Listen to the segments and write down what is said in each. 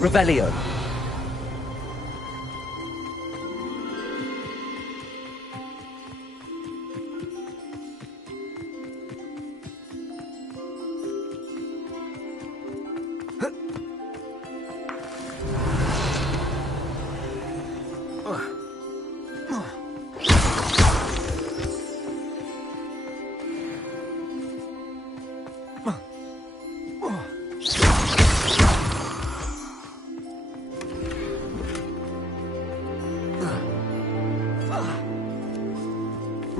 Revelio.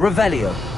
Revelio.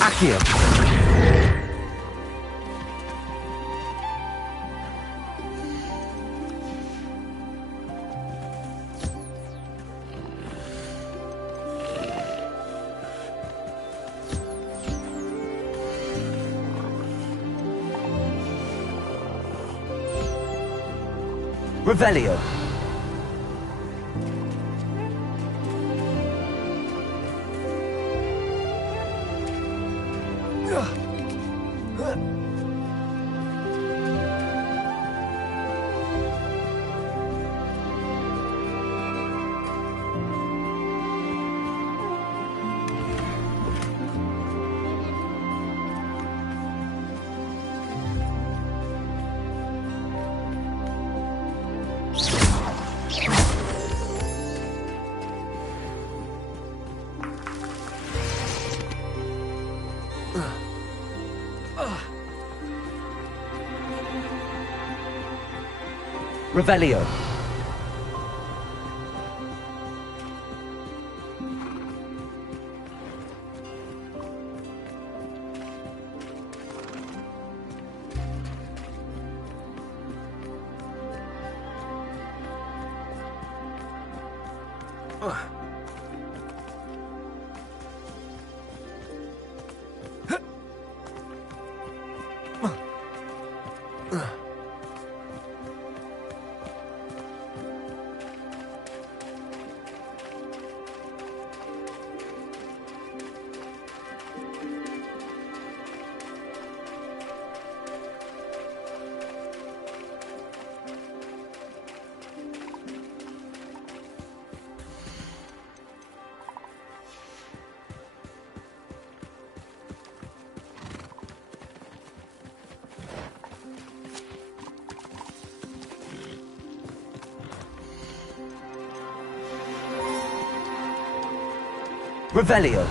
Accio. Revelio. Revelio. Revelio.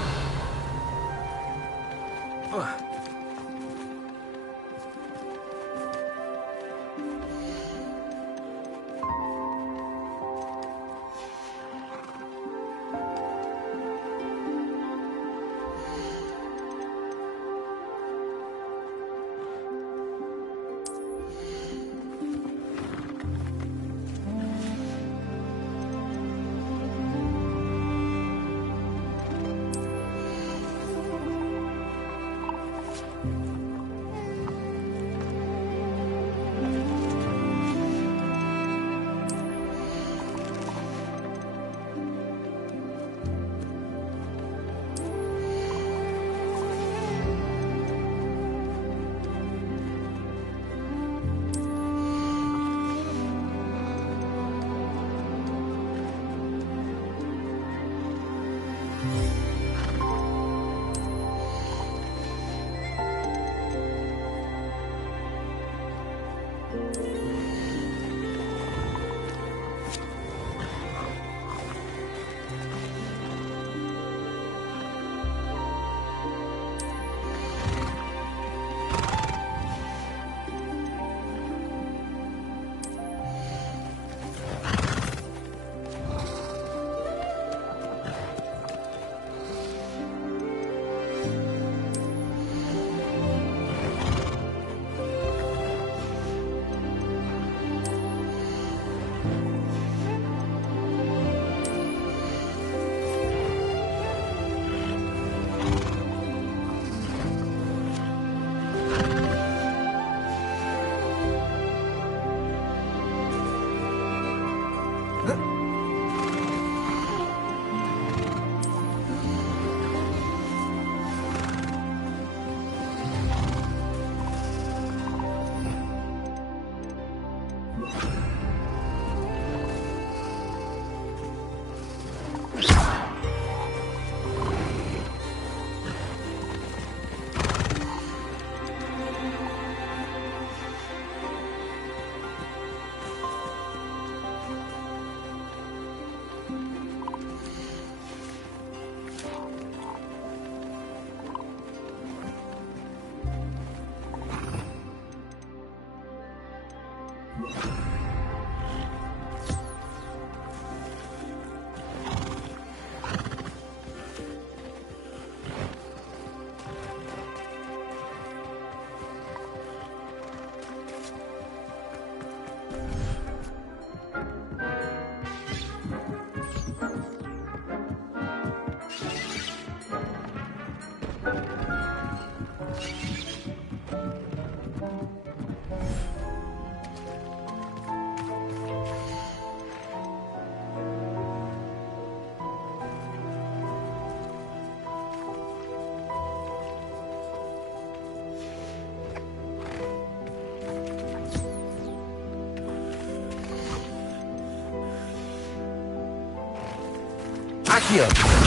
Crucio.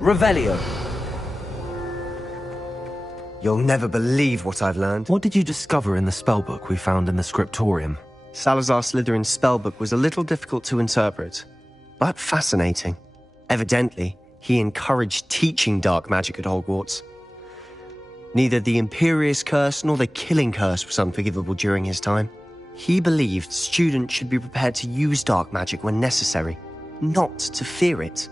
Revelio. You'll never believe what I've learned. What did you discover in the spellbook we found in the scriptorium? Salazar Slytherin's spellbook was a little difficult to interpret, but fascinating. Evidently, he encouraged teaching dark magic at Hogwarts. Neither the Imperious Curse nor the Killing Curse was unforgivable during his time. He believed students should be prepared to use dark magic when necessary, not to fear it.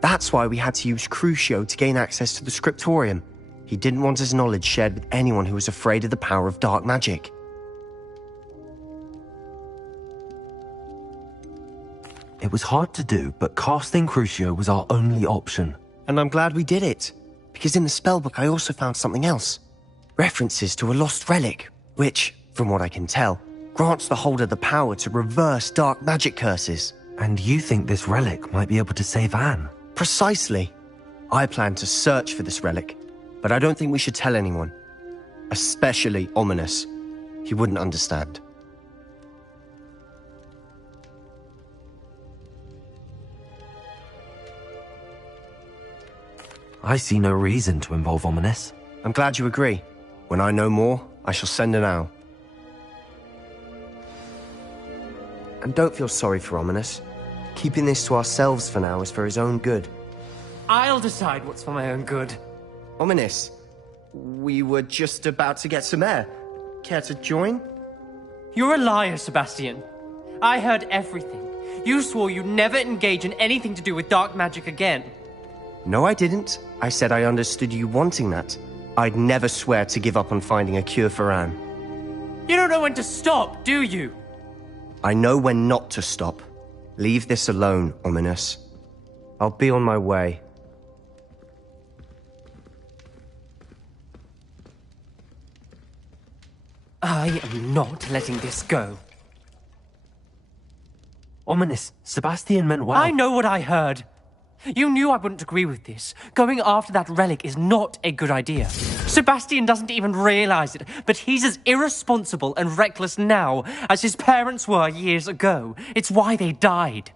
That's why we had to use Crucio to gain access to the scriptorium. He didn't want his knowledge shared with anyone who was afraid of the power of dark magic. It was hard to do, but casting Crucio was our only option. And I'm glad we did it, because in the spellbook I also found something else. References to a lost relic, which, from what I can tell, grants the holder the power to reverse dark magic curses. And you think this relic might be able to save Anne? Precisely. I plan to search for this relic, but I don't think we should tell anyone. Especially Ominous. He wouldn't understand. I see no reason to involve Ominis. I'm glad you agree. When I know more, I shall send an owl. And don't feel sorry for Ominis. Keeping this to ourselves for now is for his own good. I'll decide what's for my own good. Ominis, we were just about to get some air. Care to join? You're a liar, Sebastian. I heard everything. You swore you'd never engage in anything to do with dark magic again. No, I didn't. I said I understood you wanting that. I'd never swear to give up on finding a cure for Anne. You don't know when to stop, do you? I know when not to stop. Leave this alone, Ominis. I'll be on my way. I am not letting this go. Ominis, Sebastian meant well. I know what I heard. You knew I wouldn't agree with this. Going after that relic is not a good idea. Sebastian doesn't even realize it, but he's as irresponsible and reckless now as his parents were years ago. It's why they died.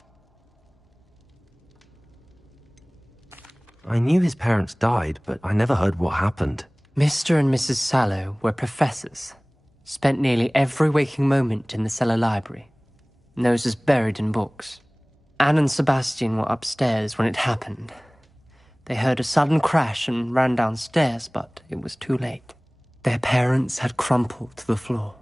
I knew his parents died, but I never heard what happened. Mr. and Mrs. Sallow were professors. Spent nearly every waking moment in the cellar library. Noses buried in books. Anne and Sebastian were upstairs when it happened. They heard a sudden crash and ran downstairs, but it was too late. Their parents had crumpled to the floor.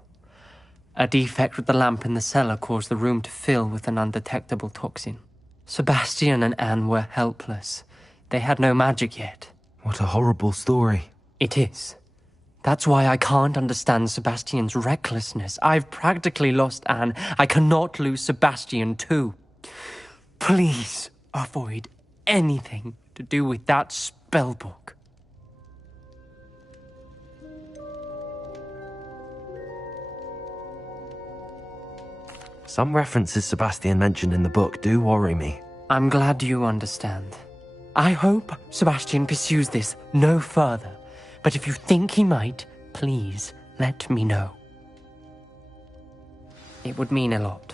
A defect with the lamp in the cellar caused the room to fill with an undetectable toxin. Sebastian and Anne were helpless. They had no magic yet. What a horrible story. It is. That's why I can't understand Sebastian's recklessness. I've practically lost Anne. I cannot lose Sebastian too. Please avoid anything to do with that spellbook. Some references Sebastian mentioned in the book do worry me. I'm glad you understand. I hope Sebastian pursues this no further. But if you think he might, please let me know. It would mean a lot.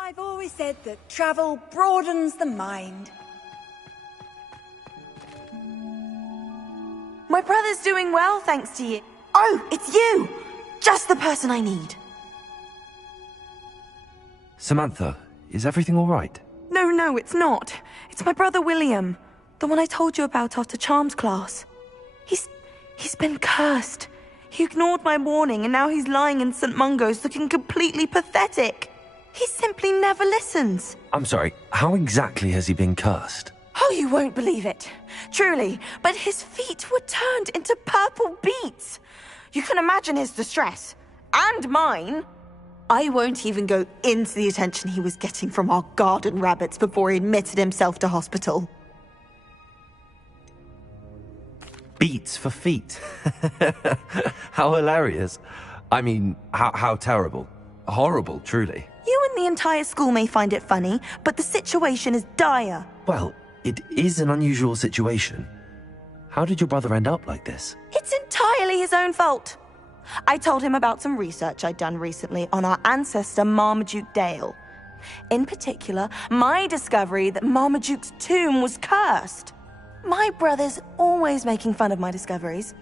I've always said that travel broadens the mind. My brother's doing well, thanks to you. Oh, it's you! Just the person I need. Samantha, is everything all right? No, it's not. It's my brother William. The one I told you about after Charms class. He's been cursed. He ignored my warning and now he's lying in St. Mungo's looking completely pathetic. He simply never listens. I'm sorry, how exactly has he been cursed? Oh, you won't believe it. Truly, but his feet were turned into purple beets. You can imagine his distress. And mine. I won't even go into the attention he was getting from our garden rabbits before he admitted himself to hospital. Beats for feet. How hilarious. I mean, how terrible. Horrible, truly. You and the entire school may find it funny, but the situation is dire. Well, it is an unusual situation. How did your brother end up like this? It's entirely his own fault. I told him about some research I'd done recently on our ancestor Marmaduke Dale. In particular, my discovery that Marmaduke's tomb was cursed. My brother's always making fun of my discoveries.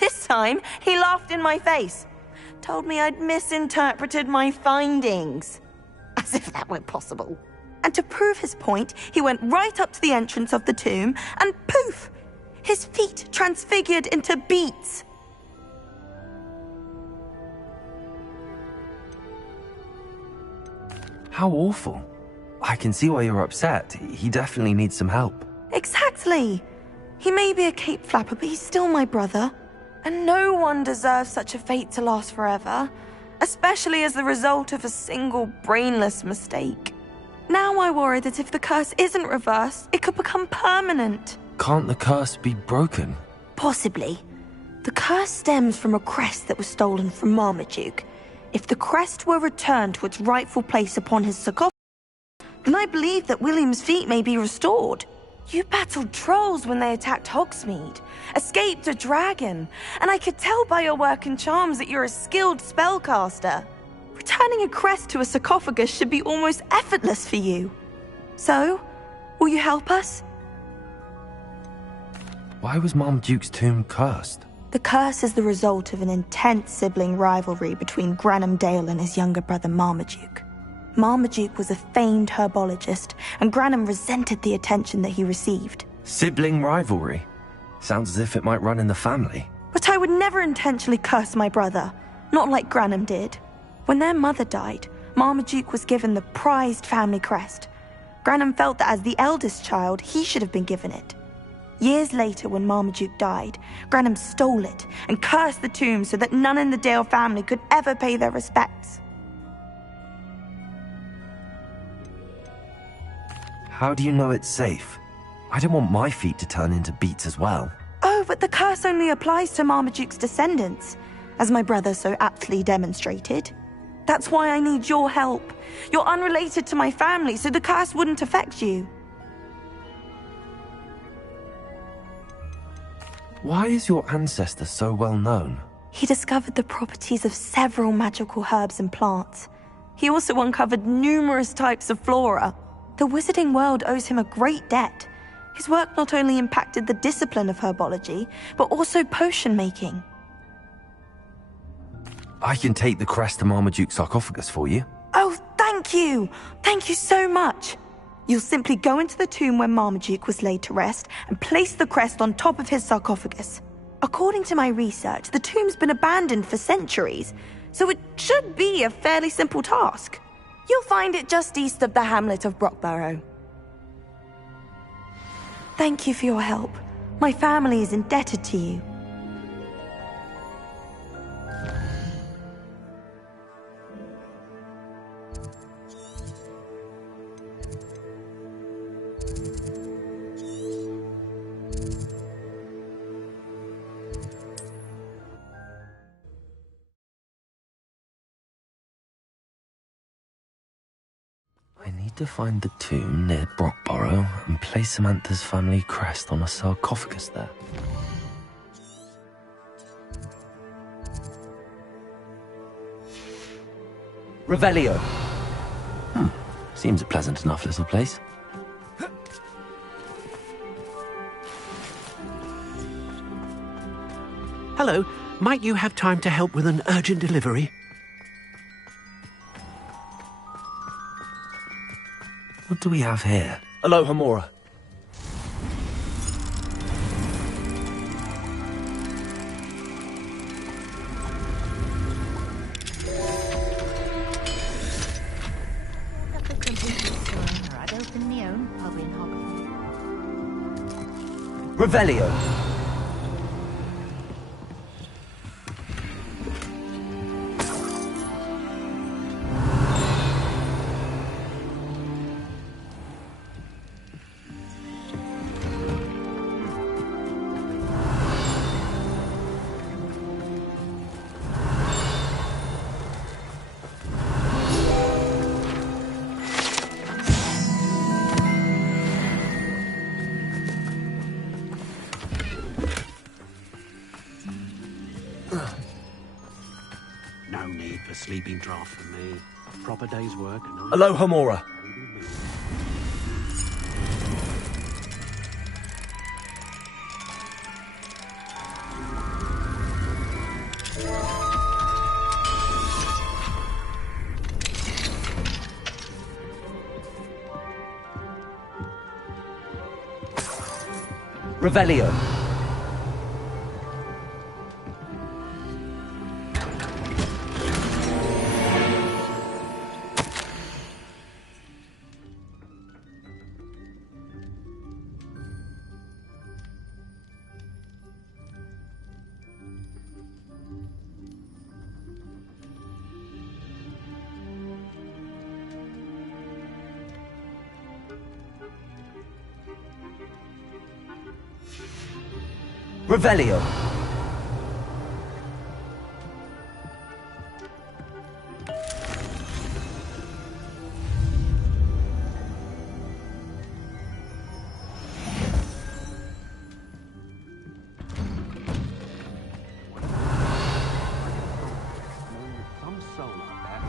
This time, he laughed in my face. Told me I'd misinterpreted my findings. As if that were possible. And to prove his point, he went right up to the entrance of the tomb and poof! His feet transfigured into beets. How awful. I can see why you're upset. He definitely needs some help. Exactly. He may be a cape flapper, but he's still my brother. And no one deserves such a fate to last forever, especially as the result of a single brainless mistake. Now I worry that if the curse isn't reversed, it could become permanent. Can't the curse be broken? Possibly. The curse stems from a crest that was stolen from Marmaduke. If the crest were returned to its rightful place upon his sarcophagus, then I believe that William's feet may be restored. You battled trolls when they attacked Hogsmeade, escaped a dragon, and I could tell by your work and charms that you're a skilled spellcaster. Returning a crest to a sarcophagus should be almost effortless for you. So, will you help us? Why was Marmaduke's tomb cursed? The curse is the result of an intense sibling rivalry between Granham Dale and his younger brother Marmaduke. Marmaduke was a famed herbologist, and Granham resented the attention that he received. Sibling rivalry? Sounds as if it might run in the family. But I would never intentionally curse my brother, not like Granham did. When their mother died, Marmaduke was given the prized family crest. Granham felt that as the eldest child, he should have been given it. Years later, when Marmaduke died, Granham stole it and cursed the tomb so that none in the Dale family could ever pay their respects. How do you know it's safe? I don't want my feet to turn into beets as well. Oh, but the curse only applies to Marmaduke's descendants, as my brother so aptly demonstrated. That's why I need your help. You're unrelated to my family, so the curse wouldn't affect you. Why is your ancestor so well known? He discovered the properties of several magical herbs and plants. He also uncovered numerous types of flora. The wizarding world owes him a great debt. His work not only impacted the discipline of herbology, but also potion making. I can take the crest to Marmaduke's sarcophagus for you. Oh, thank you! Thank you so much! You'll simply go into the tomb where Marmaduke was laid to rest and place the crest on top of his sarcophagus. According to my research, the tomb's been abandoned for centuries, so it should be a fairly simple task. You'll find it just east of the hamlet of Brockborough. Thank you for your help. My family is indebted to you. I need to find the tomb near Brockborough and place Samantha's family crest on a sarcophagus there. Revelio. Seems a pleasant enough little place. Hello, might you have time to help with an urgent delivery? What do we have here? Aloha Mora. I'd open my own pub in Hogwarts. Revelio. No need for sleeping draft for me. A proper day's work and I... Aloha Mora. Revelio. Revelio. Some soul like that.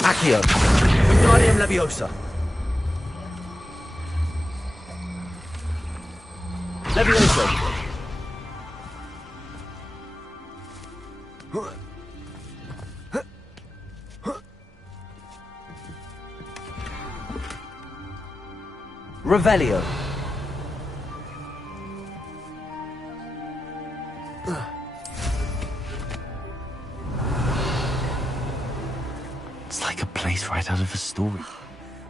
Accio. Wingardium Leviosa. Leviosa. Revelio. It's like a place right out of a story.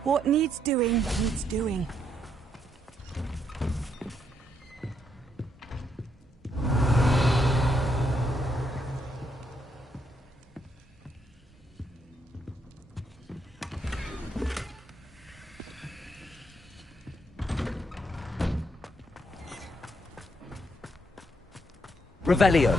What needs doing, needs doing. Revelio.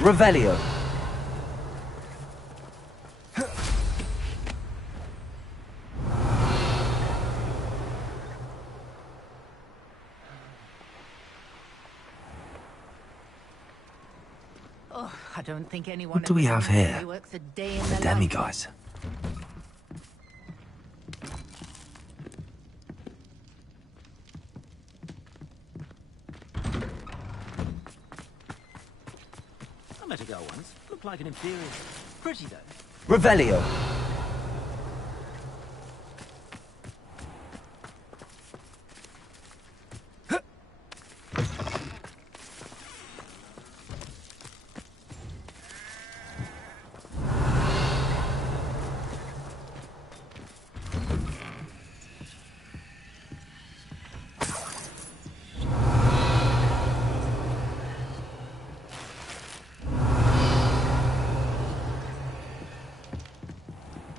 Revelio. Oh, I don't think anyone. What do we have here? Works a day in The the life. demi-guys. I met a girl once. Looked like an imperial. Pretty though. Revelio.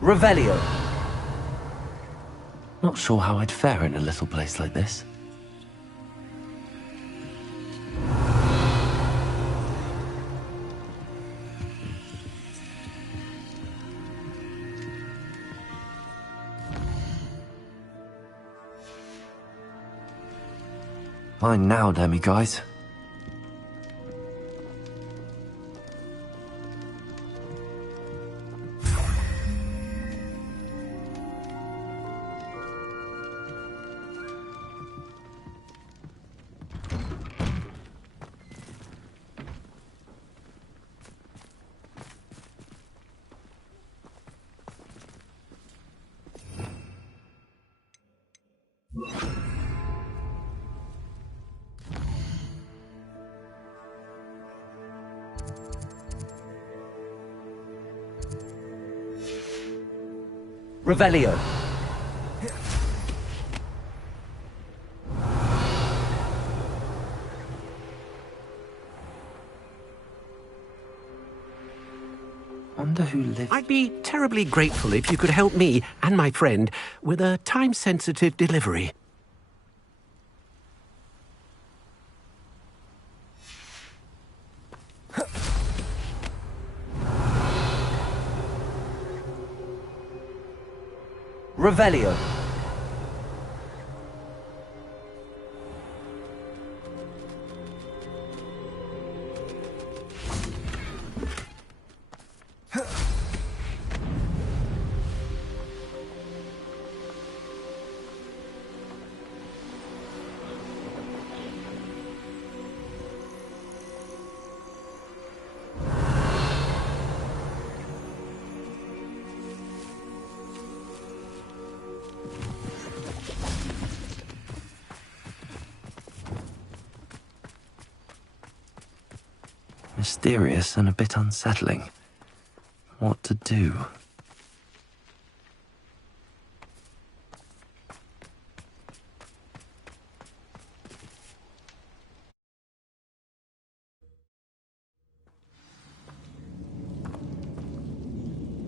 Revelio. Not sure how I'd fare in a little place like this. Mine now, demi-guys. Revelio. Wonder who lives. I'd be terribly grateful if you could help me and my friend with a time-sensitive delivery. Revelio. Mysterious and a bit unsettling. What to do?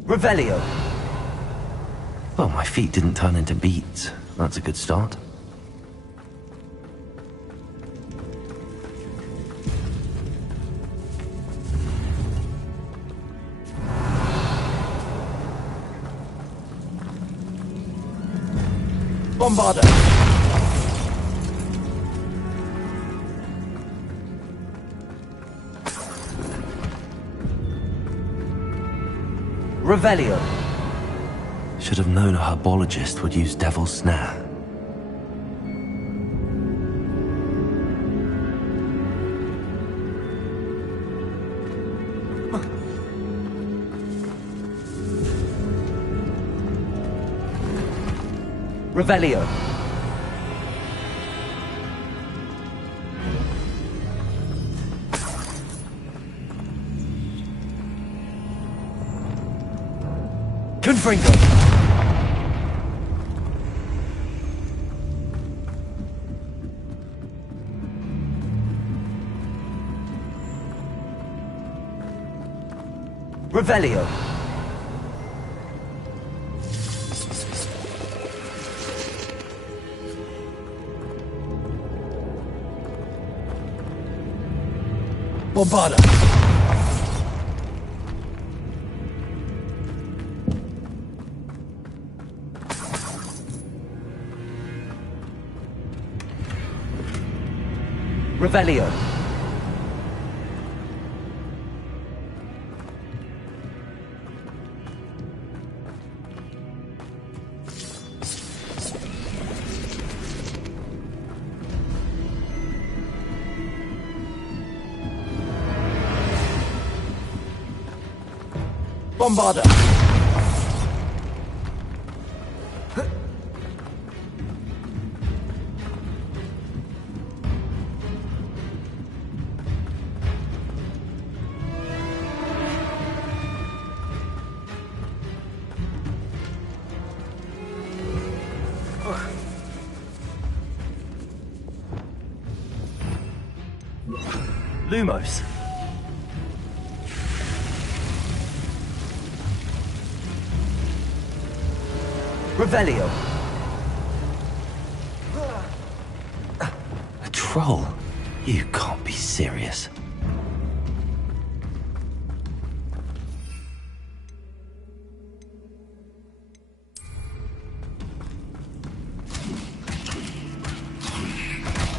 Revelio. Well, my feet didn't turn into beets. That's a good start. Bombarda. Revelio. Should have known a herbologist would use Devil's Snare. Revelio. Confringo. Revelio. Bombarda. Revelio. Bombarda. Lumos. Revelio. A troll? You can't be serious.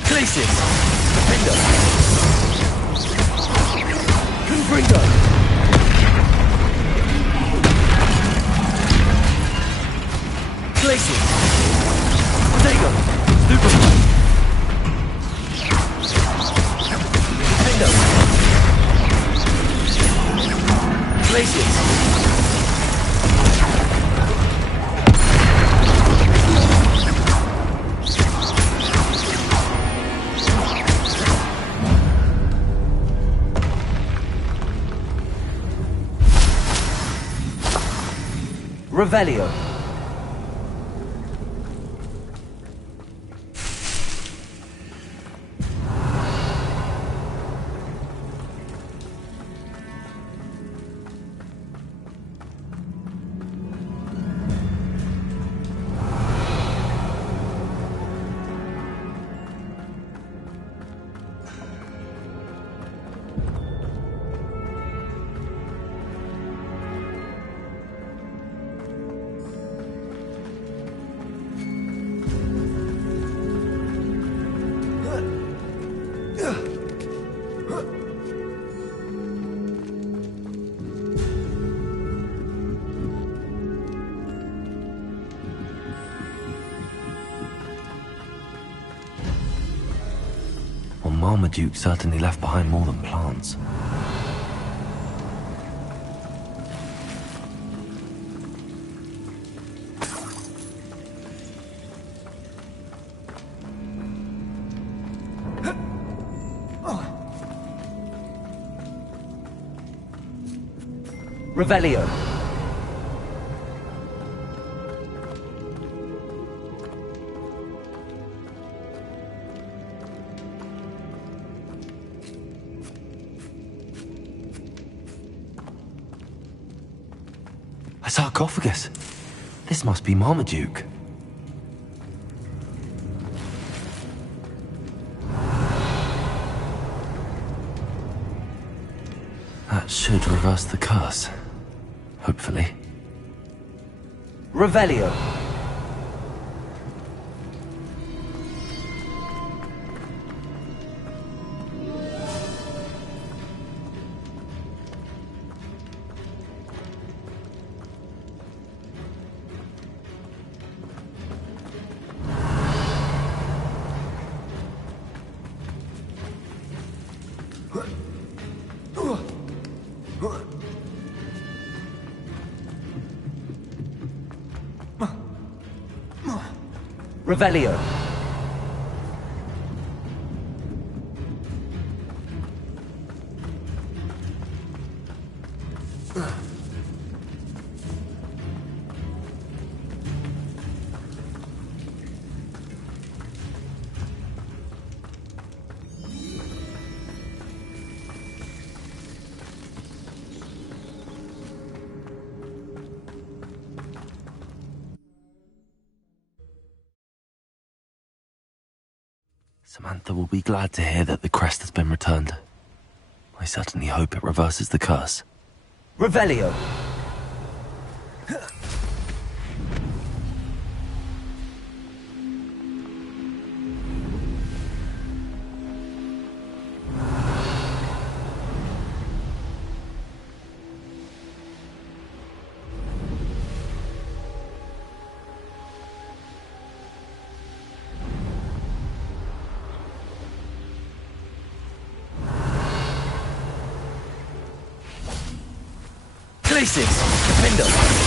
Glacius. Defender. Confringo. Glacius. Protego. Lubricant. Defender. Glacius. Revelio. Well, Marmaduke certainly left behind more than plants. Revelio. A sarcophagus. This must be Marmaduke. That should reverse the curse. Hopefully. Revelio. Revelio. Samantha will be glad to hear that the crest has been returned. I certainly hope it reverses the curse. Revelio. Places. Defender.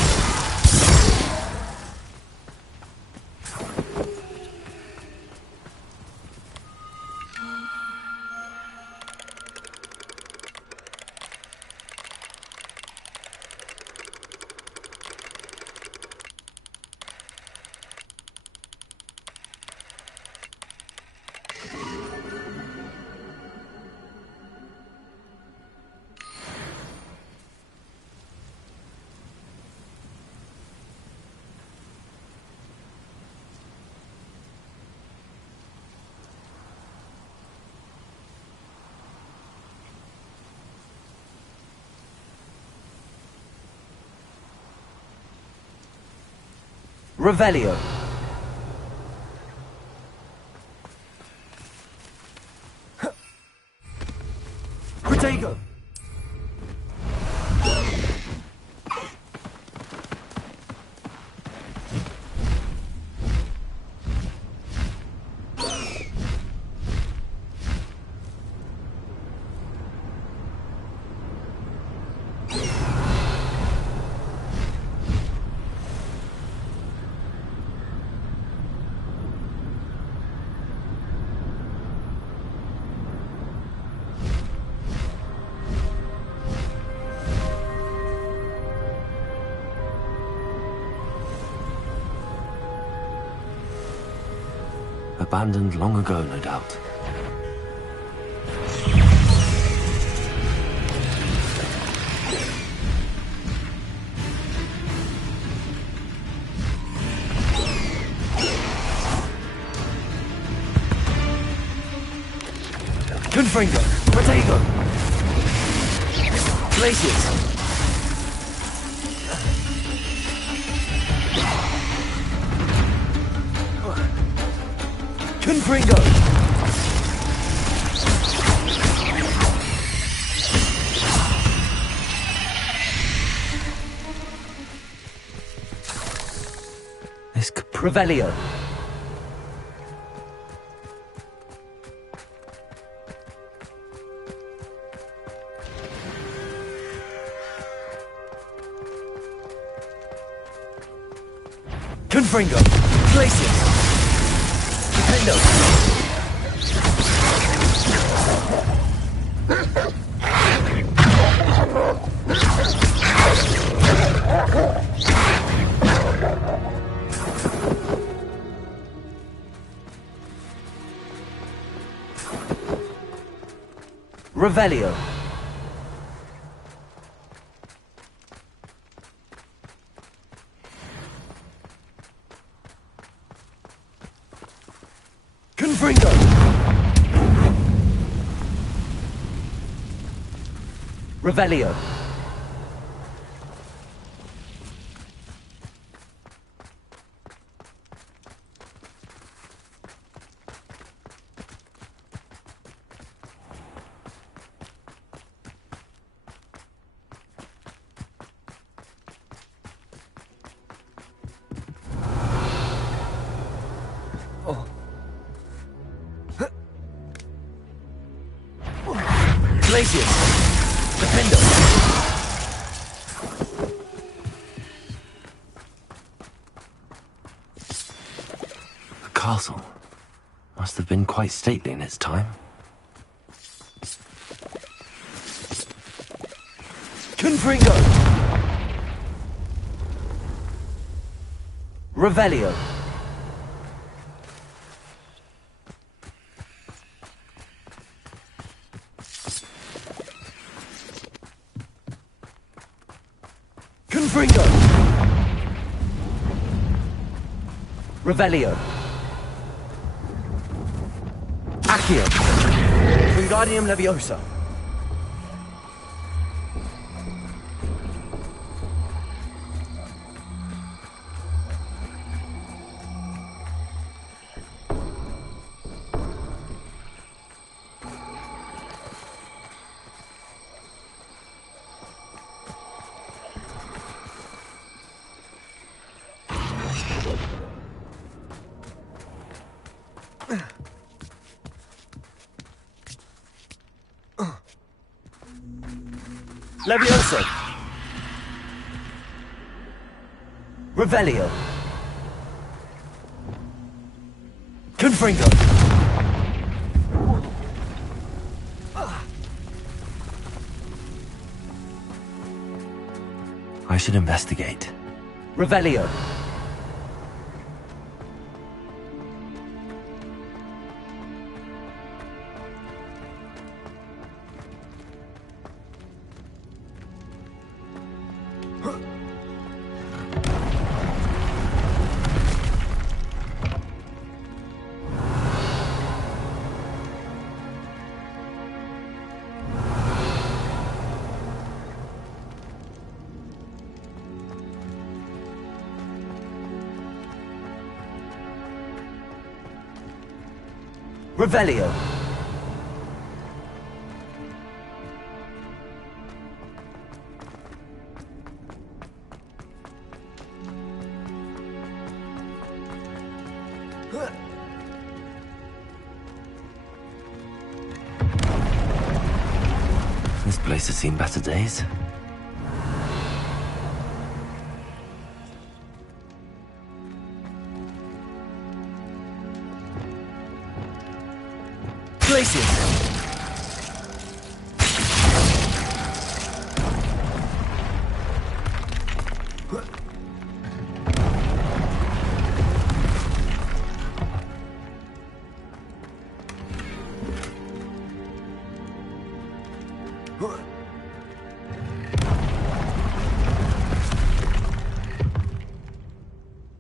Revelio. Protego. Abandoned long ago, no doubt. Confringo. Protego. Places. Confringo. This could Revelio. Confringo. Places. Defendo. Revelio. Confringo. Revelio. Glacius. Defendo. The castle must have been quite stately in its time. Confringo. Revelio. Confringo. Revelio. Accio. Wingardium Leviosa. Levioso. Revelio. Confringo. I should investigate. Revelio. Revelio. This place has seen better days. Glacius.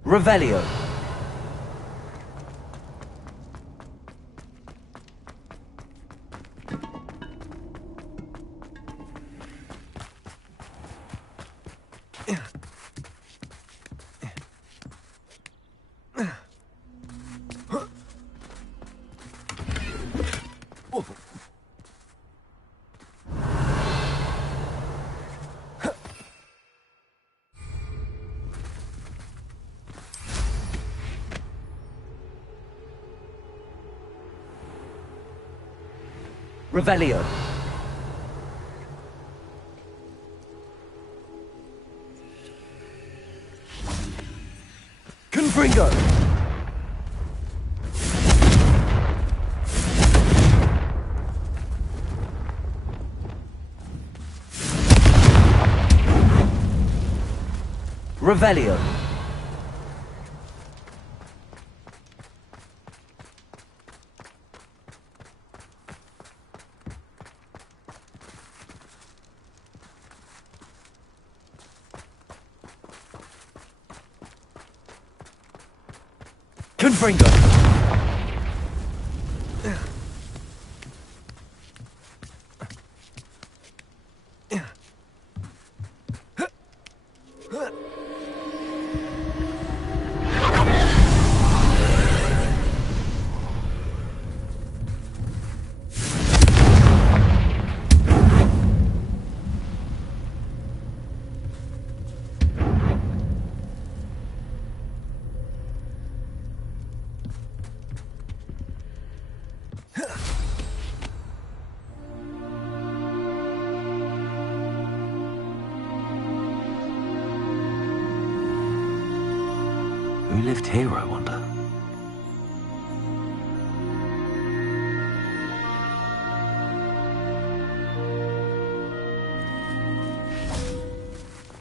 Revelio. Revelio. Confringo. Revelio. Confringo. Who lived here, I wonder?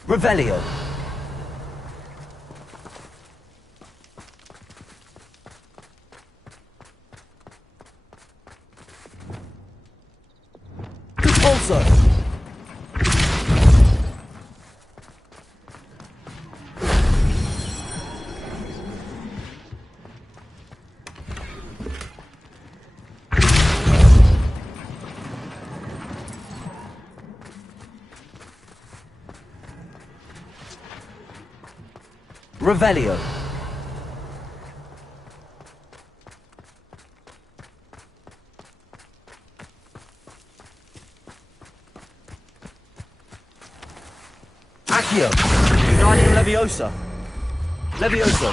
Revelio. Compulso. Revelio. Accio. Guardian Leviosa. Levioso.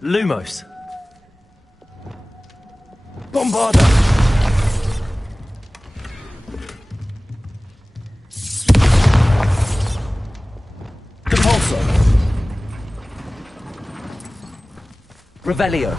Lumos. Bombarda. Compulso. Revelio.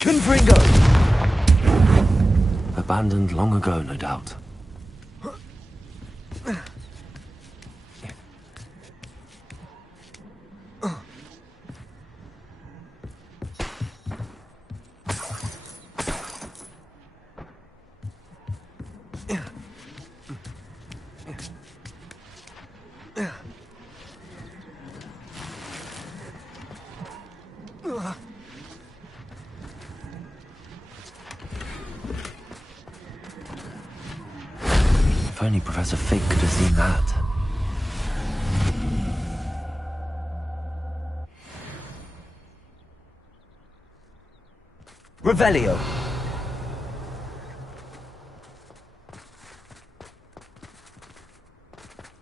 Confringo. Abandoned long ago, no doubt. If only Professor Fig could have seen that. Revelio.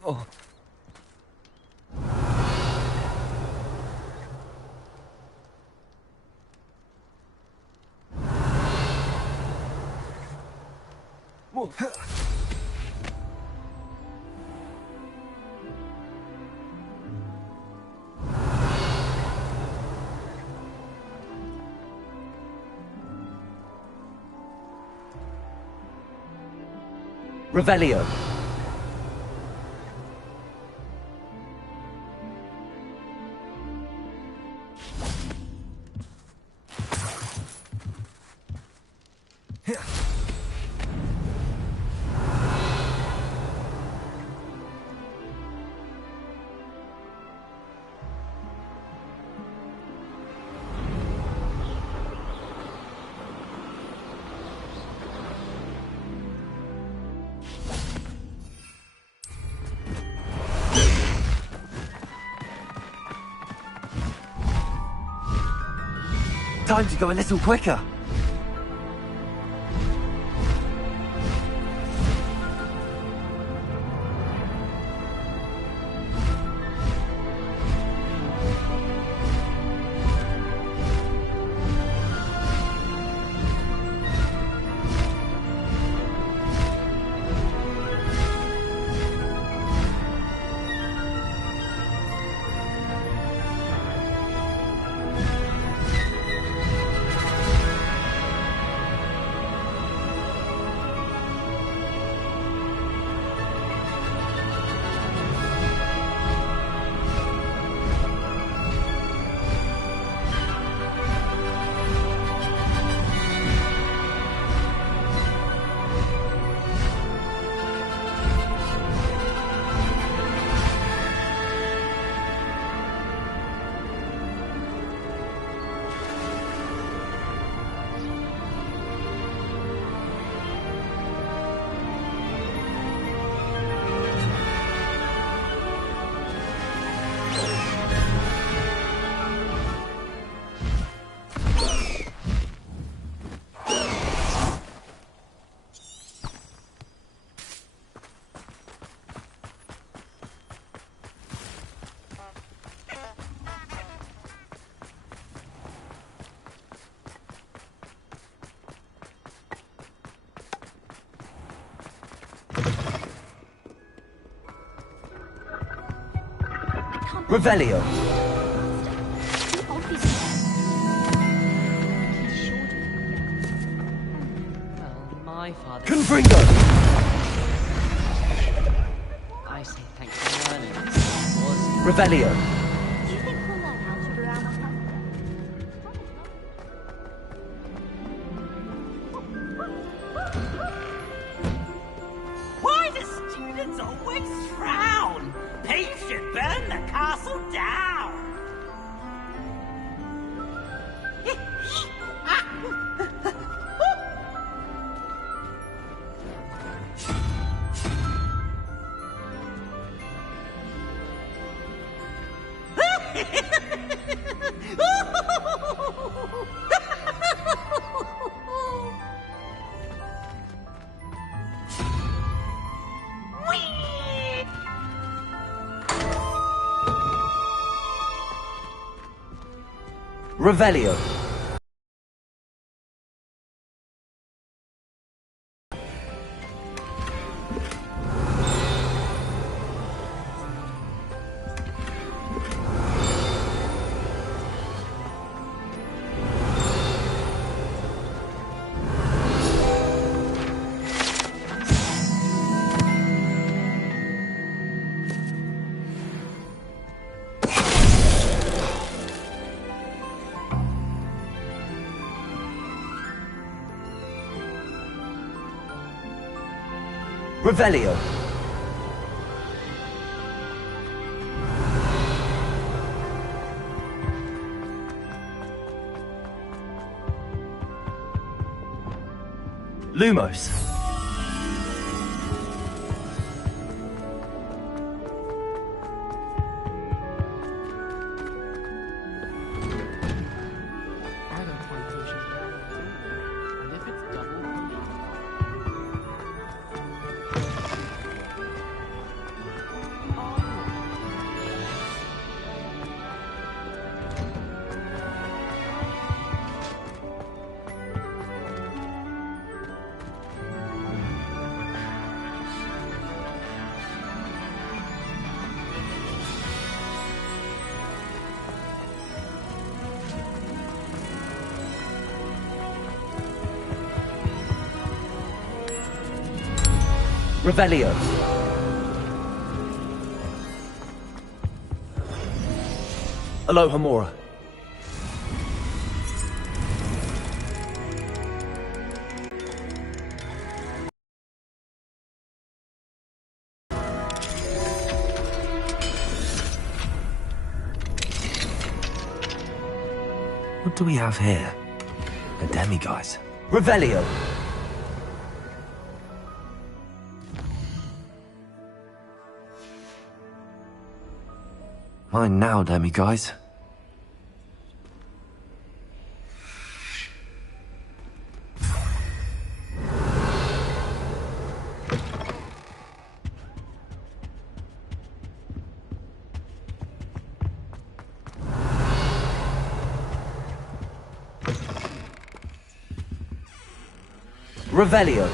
Oh. Revelio. Time to go a little quicker. Revelio. My father. Confringo. I say thanks for learning. Was Revelio. Do you think we'll learn algebra around my house? Why do students always frown? Pete should burn the castle down! Revelio. Revelio. Lumos. I don't find potions very and if it's double potion. Revelio. Alohomora. What do we have here? A demiguise. Revelio. Mine now, demiguise. Revelio.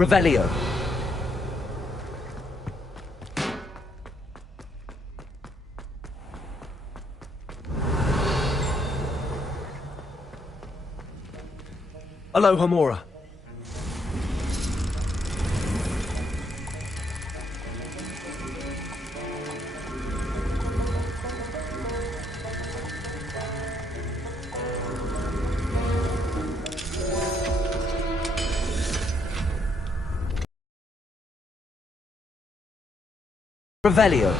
Revelio. Aloha Mora. Revelio.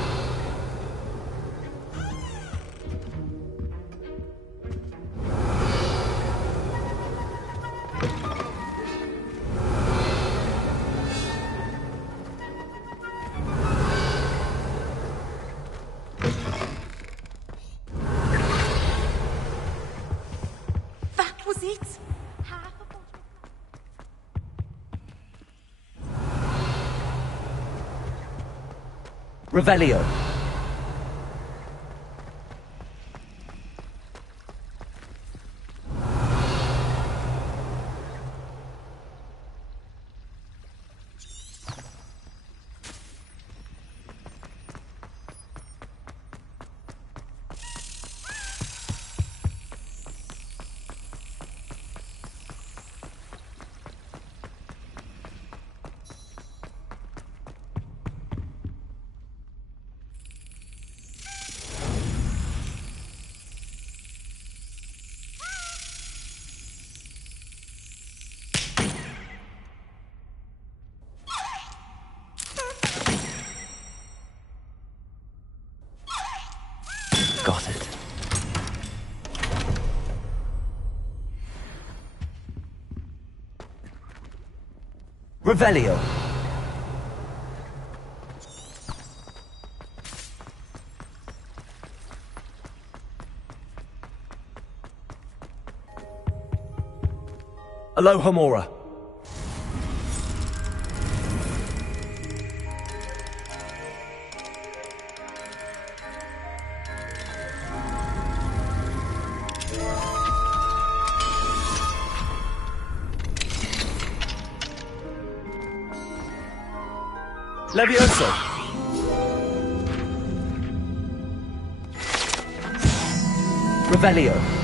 That was it. Revelio. Got it. Revelio. Aloha Mora. Levioso. Revelio.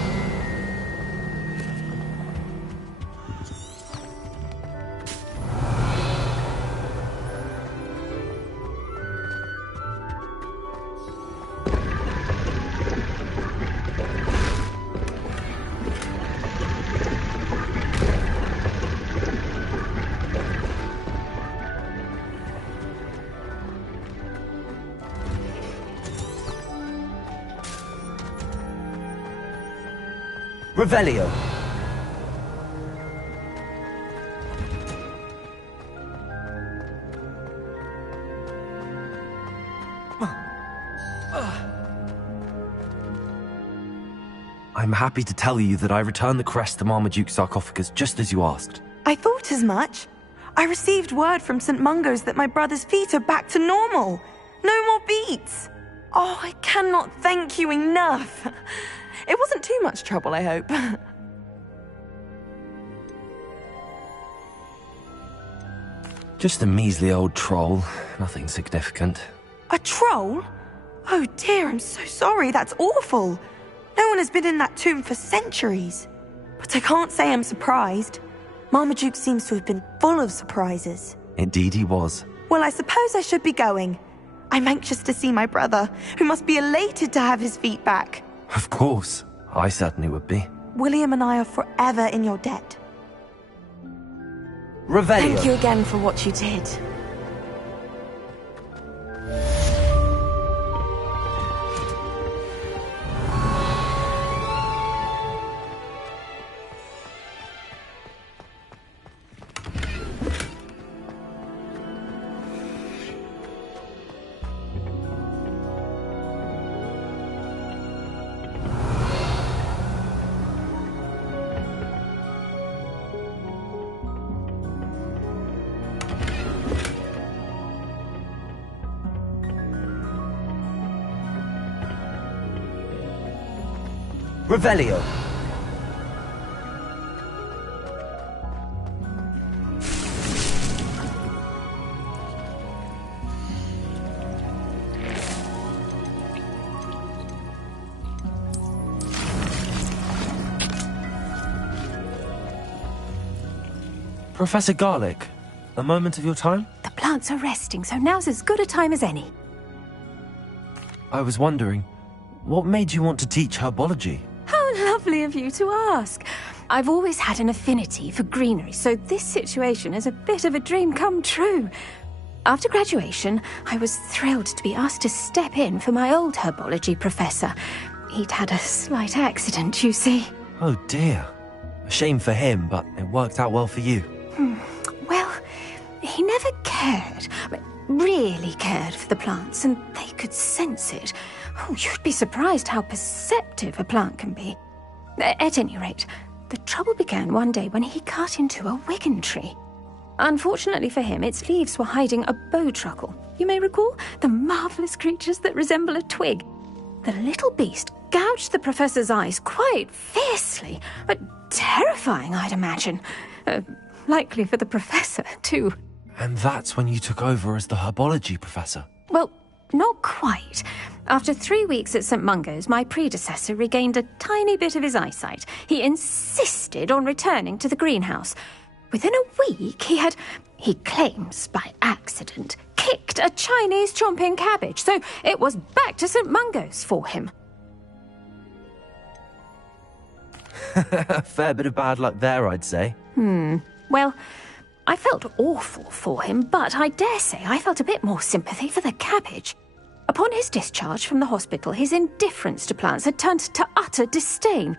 Revelio. I'm happy to tell you that I returned the crest to Marmaduke's sarcophagus just as you asked. I thought as much. I received word from St. Mungo's that my brother's feet are back to normal. No more beats. Oh, I cannot thank you enough. It wasn't too much trouble, I hope. Just a measly old troll. Nothing significant. A troll? Oh dear, I'm so sorry. That's awful. No one has been in that tomb for centuries. But I can't say I'm surprised. Marmaduke seems to have been full of surprises. Indeed he was. Well, I suppose I should be going. I'm anxious to see my brother, who must be elated to have his feet back. Of course. I certainly would be. William and I are forever in your debt. Revelio. Thank you again for what you did. Revelio. Professor Garlic, a moment of your time? The plants are resting, so now's as good a time as any. I was wondering, what made you want to teach herbology? How lovely of you to ask. I've always had an affinity for greenery, so this situation is a bit of a dream come true. After graduation, I was thrilled to be asked to step in for my old herbology professor. He'd had a slight accident, you see. Oh dear. A shame for him, but it worked out well for you. Well, he never cared, really cared for the plants, and they could sense it. Oh, you'd be surprised how perceptive a plant can be. At any rate, the trouble began one day when he cut into a wigan tree. Unfortunately for him, its leaves were hiding a bowtruckle. You may recall the marvellous creatures that resemble a twig. The little beast gouged the professor's eyes quite fiercely, but terrifying, I'd imagine. Likely for the professor, too. And that's when you took over as the herbology professor? Well, not quite. After 3 weeks at St. Mungo's, my predecessor regained a tiny bit of his eyesight. He insisted on returning to the greenhouse. Within a week, he claims by accident, kicked a Chinese chomping cabbage, so it was back to St. Mungo's for him. A fair bit of bad luck there, I'd say. Well, I felt awful for him, but I dare say I felt a bit more sympathy for the cabbage. Upon his discharge from the hospital, his indifference to plants had turned to utter disdain.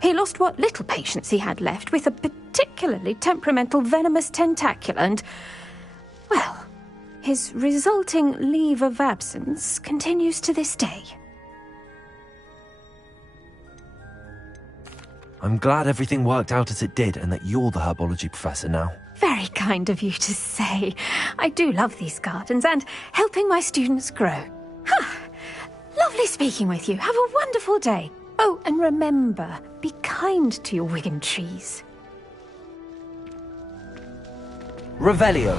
He lost what little patience he had left with a particularly temperamental venomous tentacula and, well, his resulting leave of absence continues to this day. I'm glad everything worked out as it did and that you're the herbology professor now. Very kind of you to say. I do love these gardens and helping my students grow. Lovely speaking with you. Have a wonderful day. Oh, and remember, be kind to your wigan trees. Revelio.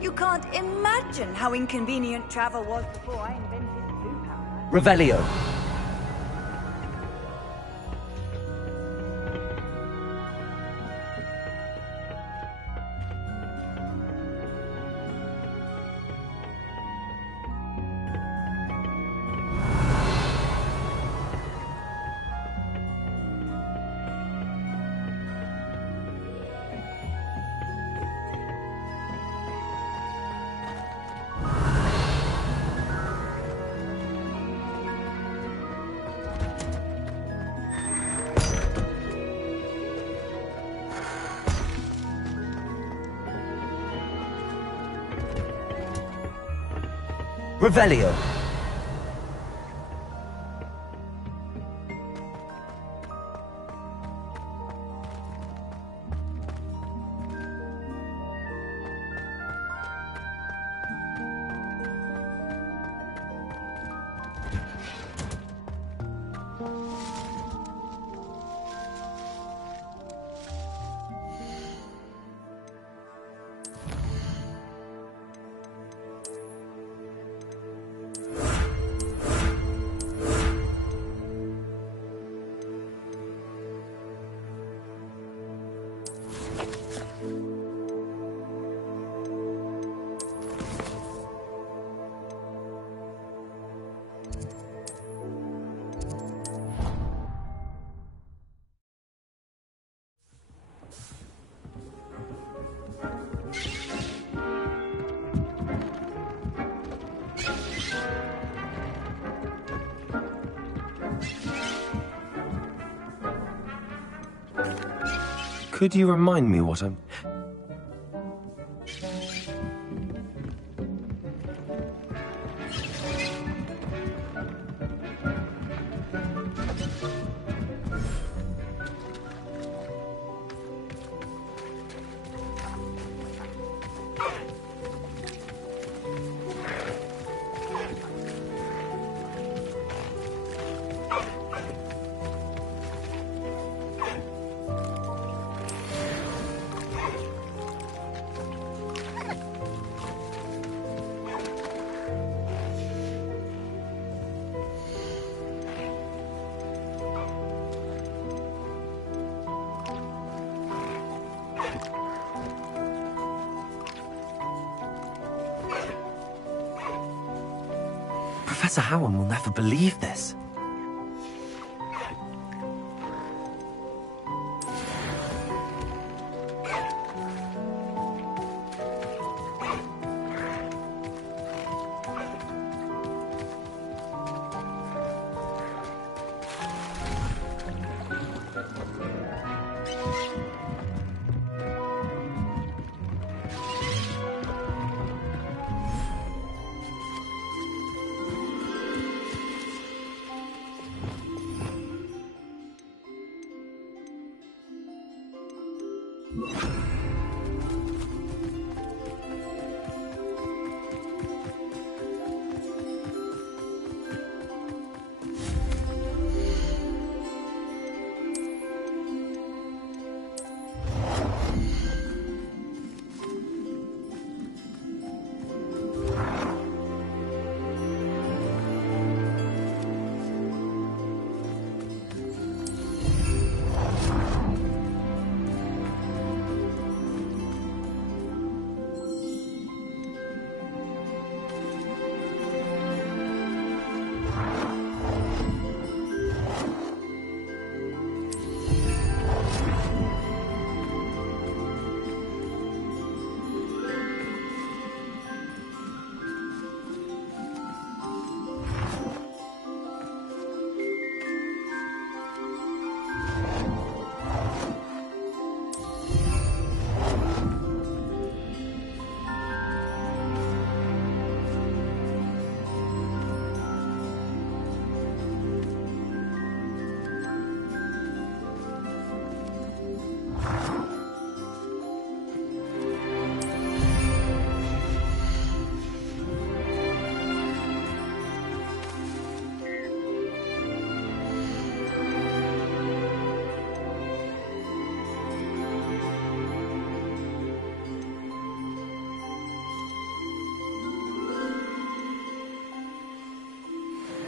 You can't imagine how inconvenient travel was before I invented blue power. Revelio. Revelio. Could you remind me what I'm... Professor Howard will never believe this.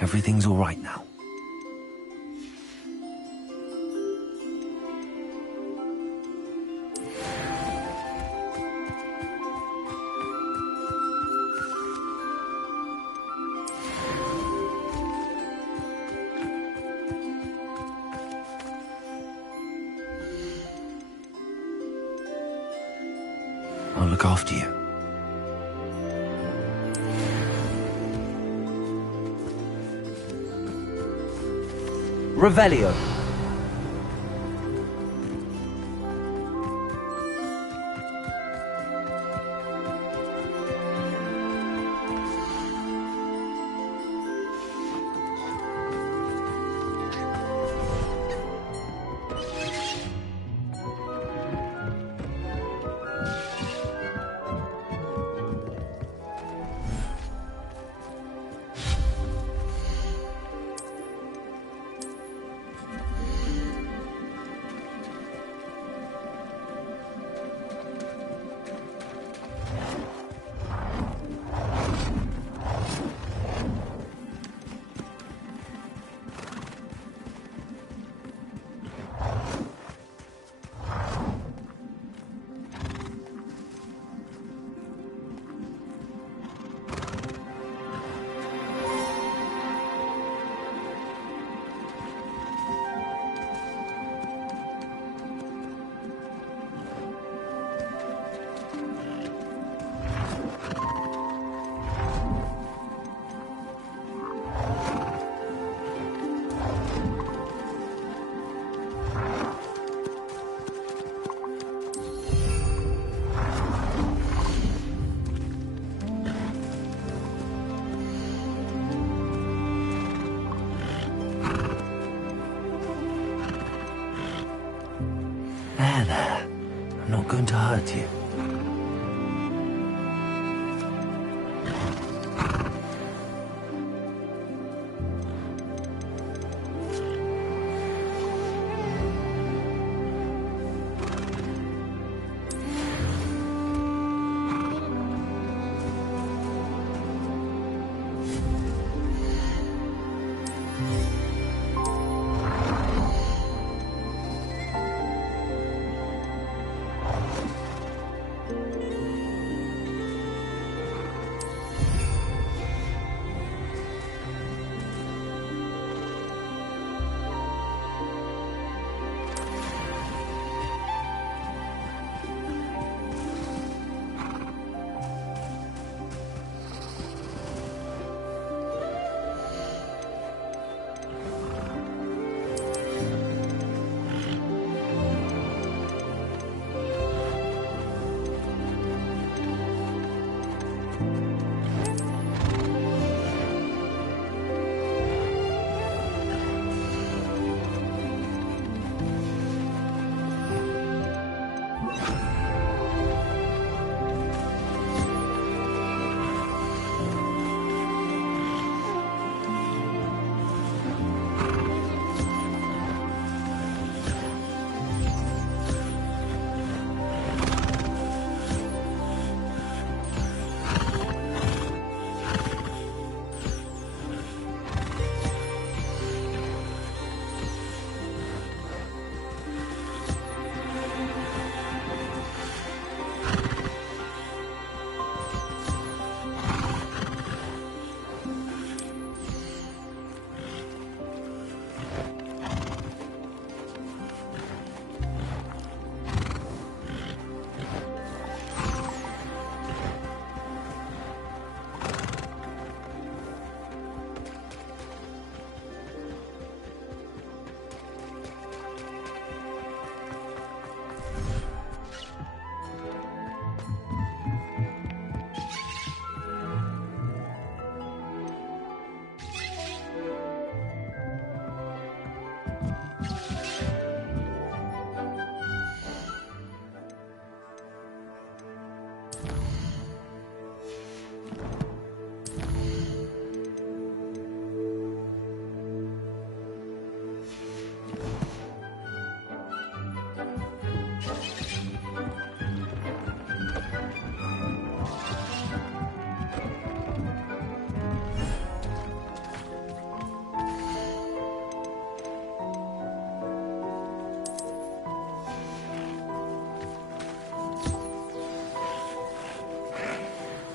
Everything's all right now. I'll look after you. Revelio. There. I'm not going to hurt you.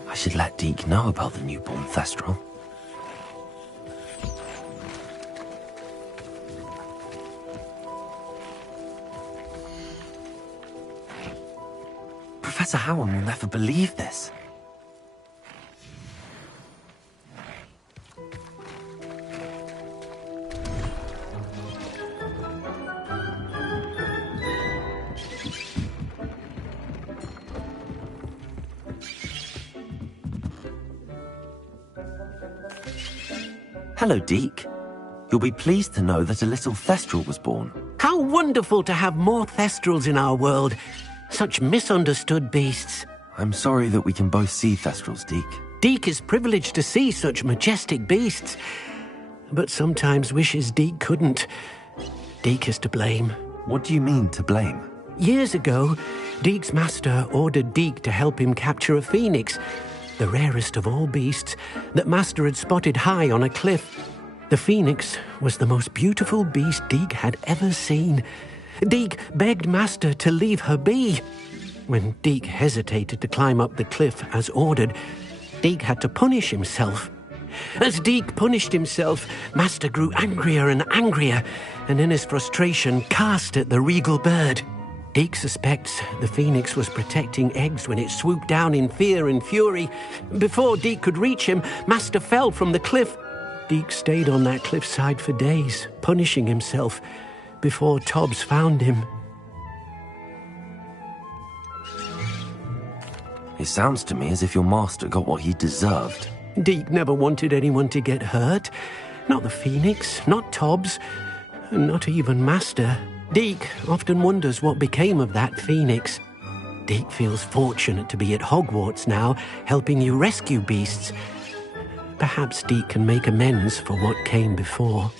I should let Deke know about the newborn Thestral. Professor Howard will never believe this. Hello, Deke. You'll be pleased to know that a little Thestral was born. How wonderful to have more Thestrals in our world. Such misunderstood beasts. I'm sorry that we can both see Thestrals, Deke. Deke is privileged to see such majestic beasts. But sometimes wishes Deke couldn't. Deke is to blame. What do you mean, to blame? Years ago, Deke's master ordered Deke to help him capture a phoenix, the rarest of all beasts, that Master had spotted high on a cliff. The phoenix was the most beautiful beast Deke had ever seen. Deke begged Master to leave her be. When Deke hesitated to climb up the cliff as ordered, Deke had to punish himself. As Deke punished himself, Master grew angrier and angrier, and in his frustration cast at the regal bird. Deke suspects the phoenix was protecting eggs when it swooped down in fear and fury. Before Deke could reach him, Master fell from the cliff. Deke stayed on that cliffside for days, punishing himself, before Tobbs found him. It sounds to me as if your master got what he deserved. Deke never wanted anyone to get hurt. Not the phoenix, not Tobbs, and not even Master. Deke often wonders what became of that phoenix. Deke feels fortunate to be at Hogwarts now, helping you rescue beasts. Perhaps Deke can make amends for what came before.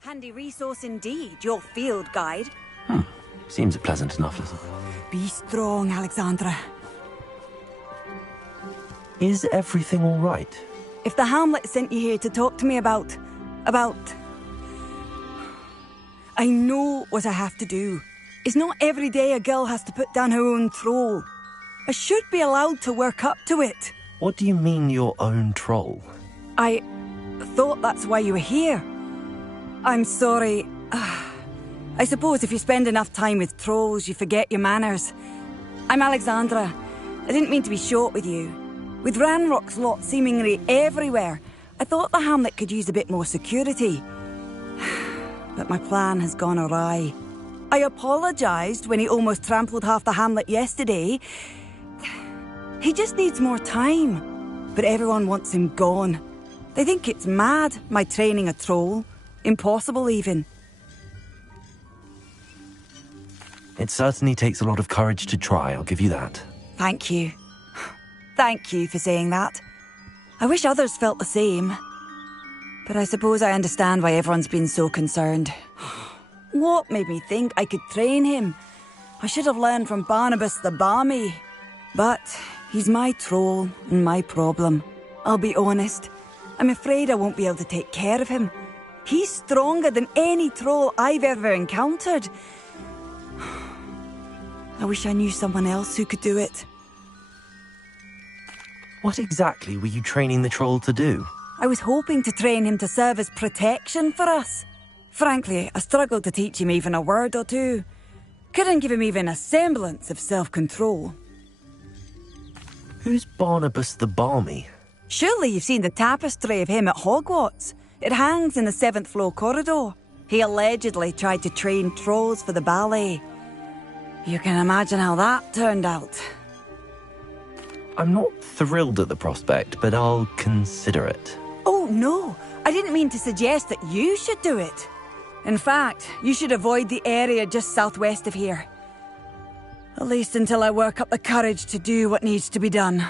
Handy resource indeed, your field guide. Seems pleasant enough, doesn't it? Be strong, Alexandra. Is everything all right? If the Hamlet sent you here to talk to me about... I know what I have to do. It's not every day a girl has to put down her own troll. I should be allowed to work up to it. What do you mean, your own troll? I thought that's why you were here. I'm sorry. I suppose if you spend enough time with trolls, you forget your manners. I'm Alexandra. I didn't mean to be short with you. With Ranrock's lot seemingly everywhere, I thought the Hamlet could use a bit more security. But my plan has gone awry. I apologised when he almost trampled half the Hamlet yesterday. He just needs more time. But everyone wants him gone. They think it's mad, my training a troll. Impossible, even. It certainly takes a lot of courage to try, I'll give you that. Thank you. Thank you for saying that. I wish others felt the same. But I suppose I understand why everyone's been so concerned. What made me think I could train him? I should have learned from Barnabas the Balmy. But he's my troll and my problem. I'll be honest. I'm afraid I won't be able to take care of him. He's stronger than any troll I've ever encountered. I wish I knew someone else who could do it. What exactly were you training the troll to do? I was hoping to train him to serve as protection for us. Frankly, I struggled to teach him even a word or two. Couldn't give him even a semblance of self-control. Who's Barnabas the Balmy? Surely you've seen the tapestry of him at Hogwarts. It hangs in the 7th floor corridor. He allegedly tried to train trolls for the ballet. You can imagine how that turned out. I'm not thrilled at the prospect, but I'll consider it. Oh, no. I didn't mean to suggest that you should do it. In fact, you should avoid the area just southwest of here. At least until I work up the courage to do what needs to be done.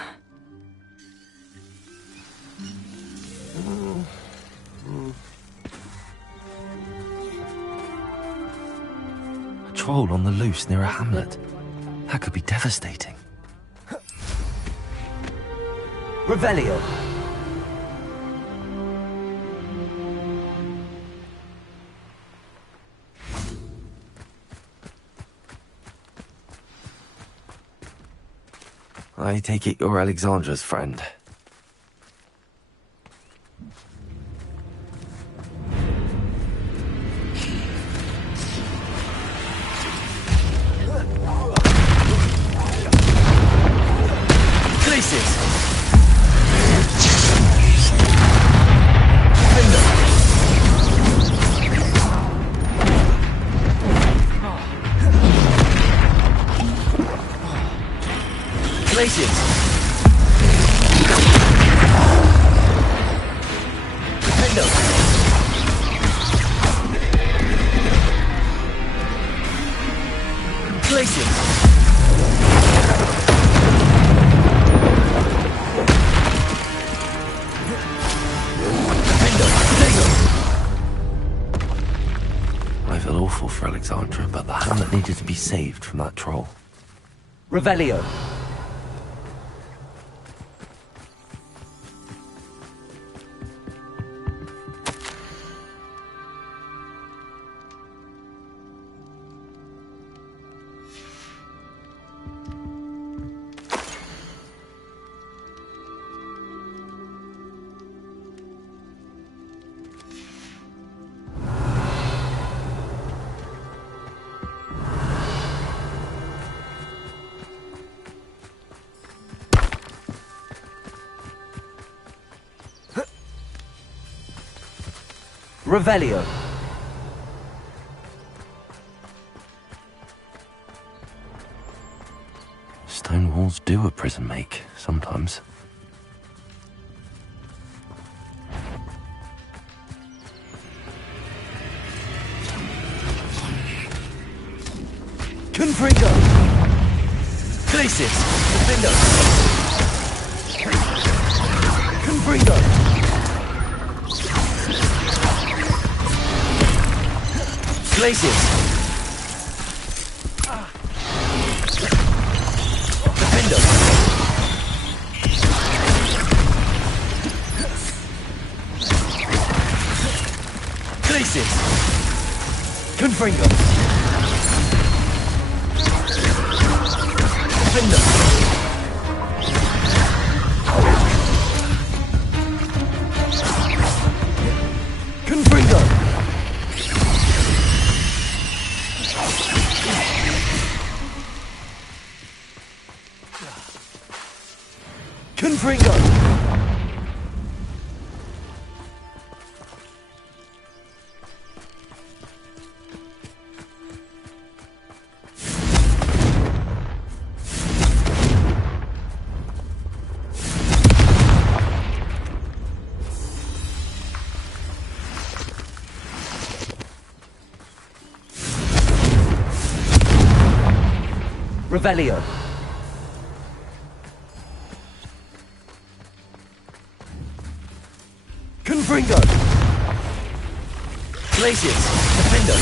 A troll on the loose near a hamlet. That could be devastating. Revelio. I take it you're Alexandra's friend. I've feel awful for Alexandra, but the hamlet needed to be saved from that troll. Revelio. Revelio. Stone walls do a prison make, sometimes. Confringo. Glacis. Defendo. Confringo. Glacius! Defendo! Glacius! Confringo! Defendo! Confringo! Confringo! Revelio. Confringo. Glacius. Defendo.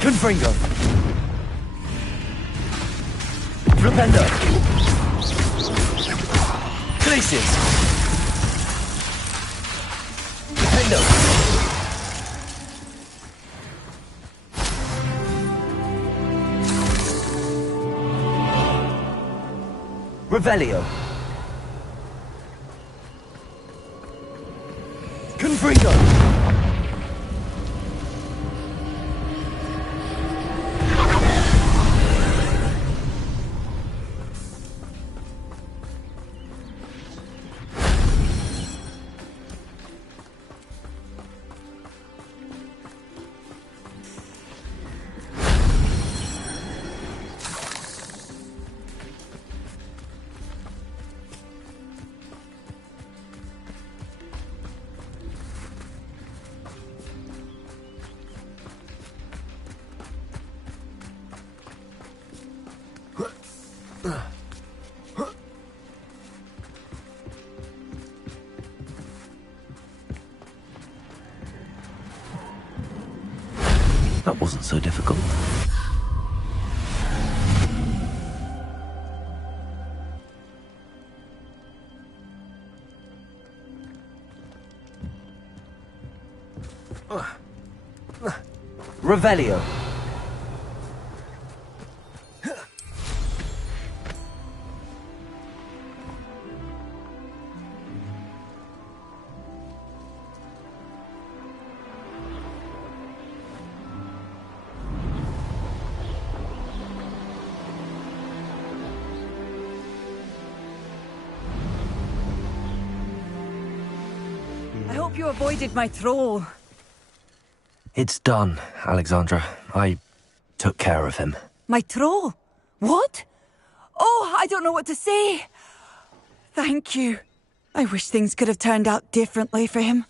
Confringo. Rependo. Glacius. Defendo. Revelio. Confringo. That wasn't so difficult. Revelio. I hope you avoided my troll. It's done, Alexandra. I took care of him. My troll? What? Oh, I don't know what to say. Thank you. I wish things could have turned out differently for him.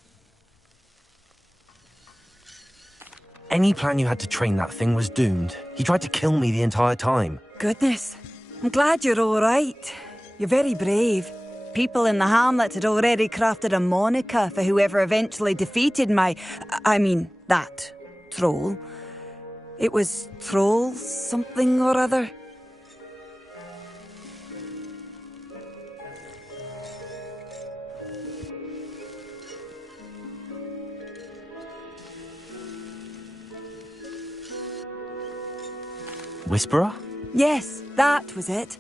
Any plan you had to train that thing was doomed. He tried to kill me the entire time. Goodness. I'm glad you're all right. You're very brave. people in the hamlet had already crafted a moniker for whoever eventually defeated that troll. It was Troll something or other. Whisperer? Yes, that was it.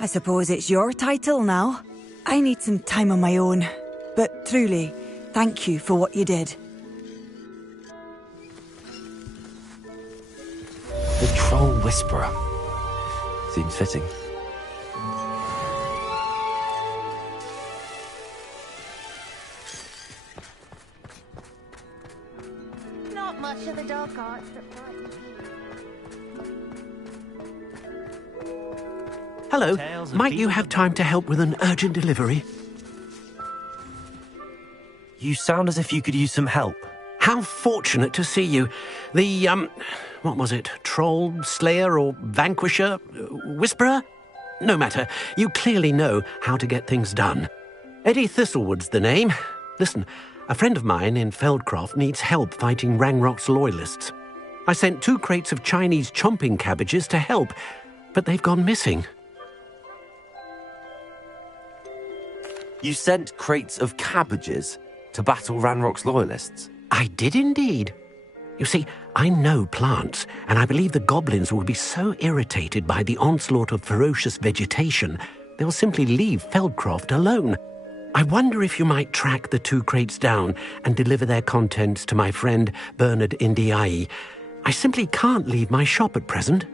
I suppose it's your title now. I need some time on my own. But truly, thank you for what you did. The Troll Whisperer. Seems fitting. Not much of the dark arts that frighten me. Hello, might you have time to help with an urgent delivery? You sound as if you could use some help. How fortunate to see you. The, what was it? Troll, Slayer, or Vanquisher? Whisperer? No matter. You clearly know how to get things done. Eddie Thistlewood's the name. Listen, a friend of mine in Feldcroft needs help fighting Ranrock's loyalists. I sent 2 crates of Chinese chomping cabbages to help, but they've gone missing. You sent crates of cabbages to battle Ranrock's loyalists? I did indeed. You see, I know plants, and I believe the goblins will be so irritated by the onslaught of ferocious vegetation, they'll simply leave Feldcroft alone. I wonder if you might track the 2 crates down and deliver their contents to my friend Bernard Indiai. I simply can't leave my shop at present.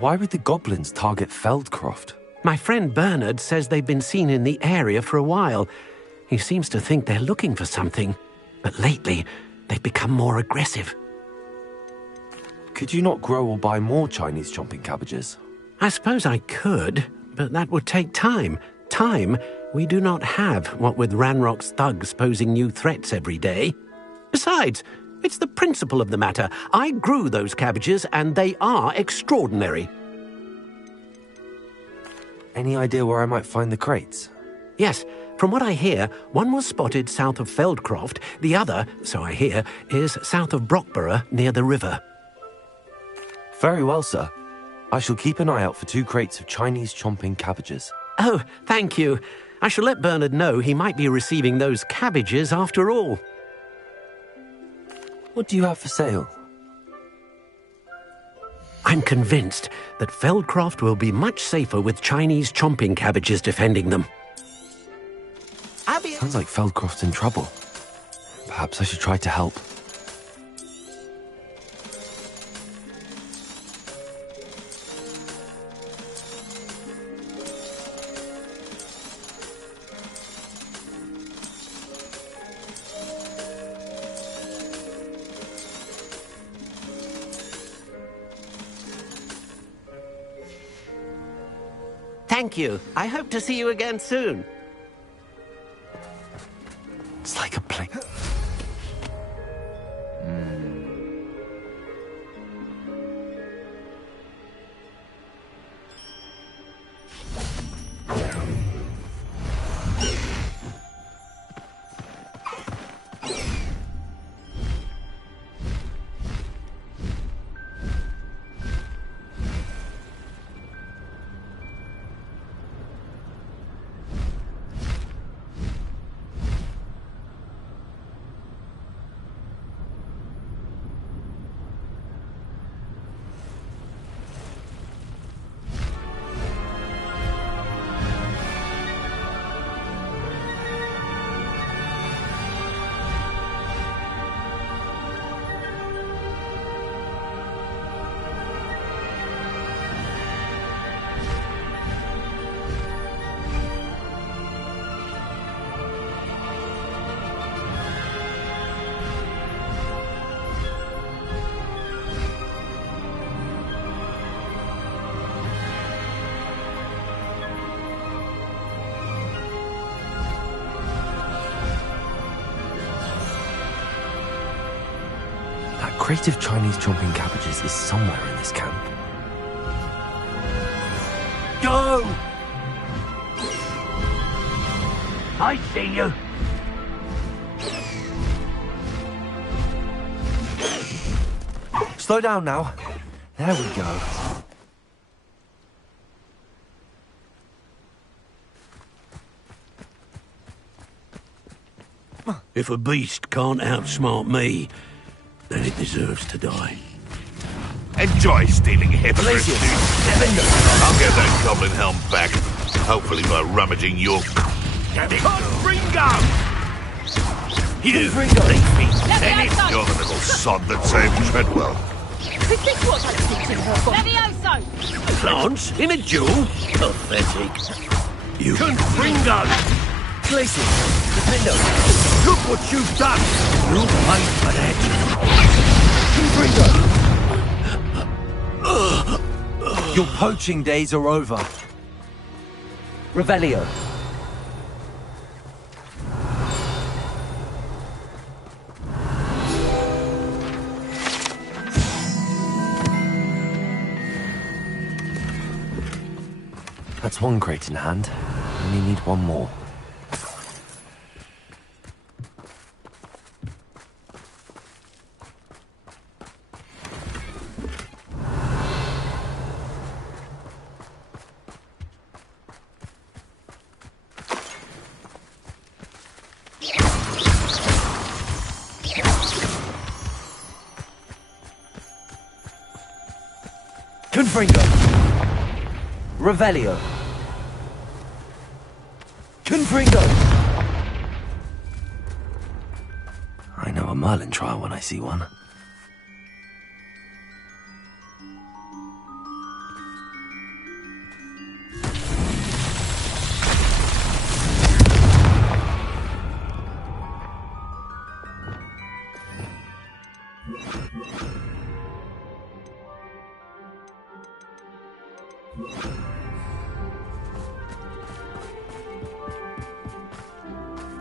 Why would the goblins target Feldcroft? My friend Bernard says they've been seen in the area for a while. He seems to think they're looking for something, but lately they've become more aggressive. Could you not grow or buy more Chinese chomping cabbages? I suppose I could, but that would take time. Time we do not have, what with Ranrock's thugs posing new threats every day. Besides, it's the principle of the matter. I grew those cabbages, and they are extraordinary. Any idea where I might find the crates? Yes, from what I hear, one was spotted south of Feldcroft, the other, so I hear, is south of Brockborough near the river. Very well, sir. I shall keep an eye out for 2 crates of Chinese chomping cabbages. Oh, thank you. I shall let Bernard know he might be receiving those cabbages after all. What do you have for sale? I'm convinced that Feldcroft will be much safer with Chinese chomping cabbages defending them. Sounds like Feldcroft's in trouble. Perhaps I should try to help. Thank you. I hope to see you again soon. It's like a plane. That crate of Chinese chomping cabbages is somewhere in this camp. Go! I see you. Slow down now. There we go. If a beast can't outsmart me, then it deserves to die. Enjoy stealing hypocrites. Defender. I'll get that goblin helm back. Hopefully by rummaging your... Confringo! You Confringo. leafy tennis! You're the little sod that saved Treadwell. Is this what I'm teaching her for? Levioso! Plants in a duel? Pathetic. You... Confringo! Glacius. Defender. Look what you've done! You fight for that. Confringo. Your poaching days are over. Revelio. That's one crate in hand. Only need one more. Confringo. Revelio. Confringo. I know a Merlin trial when I see one.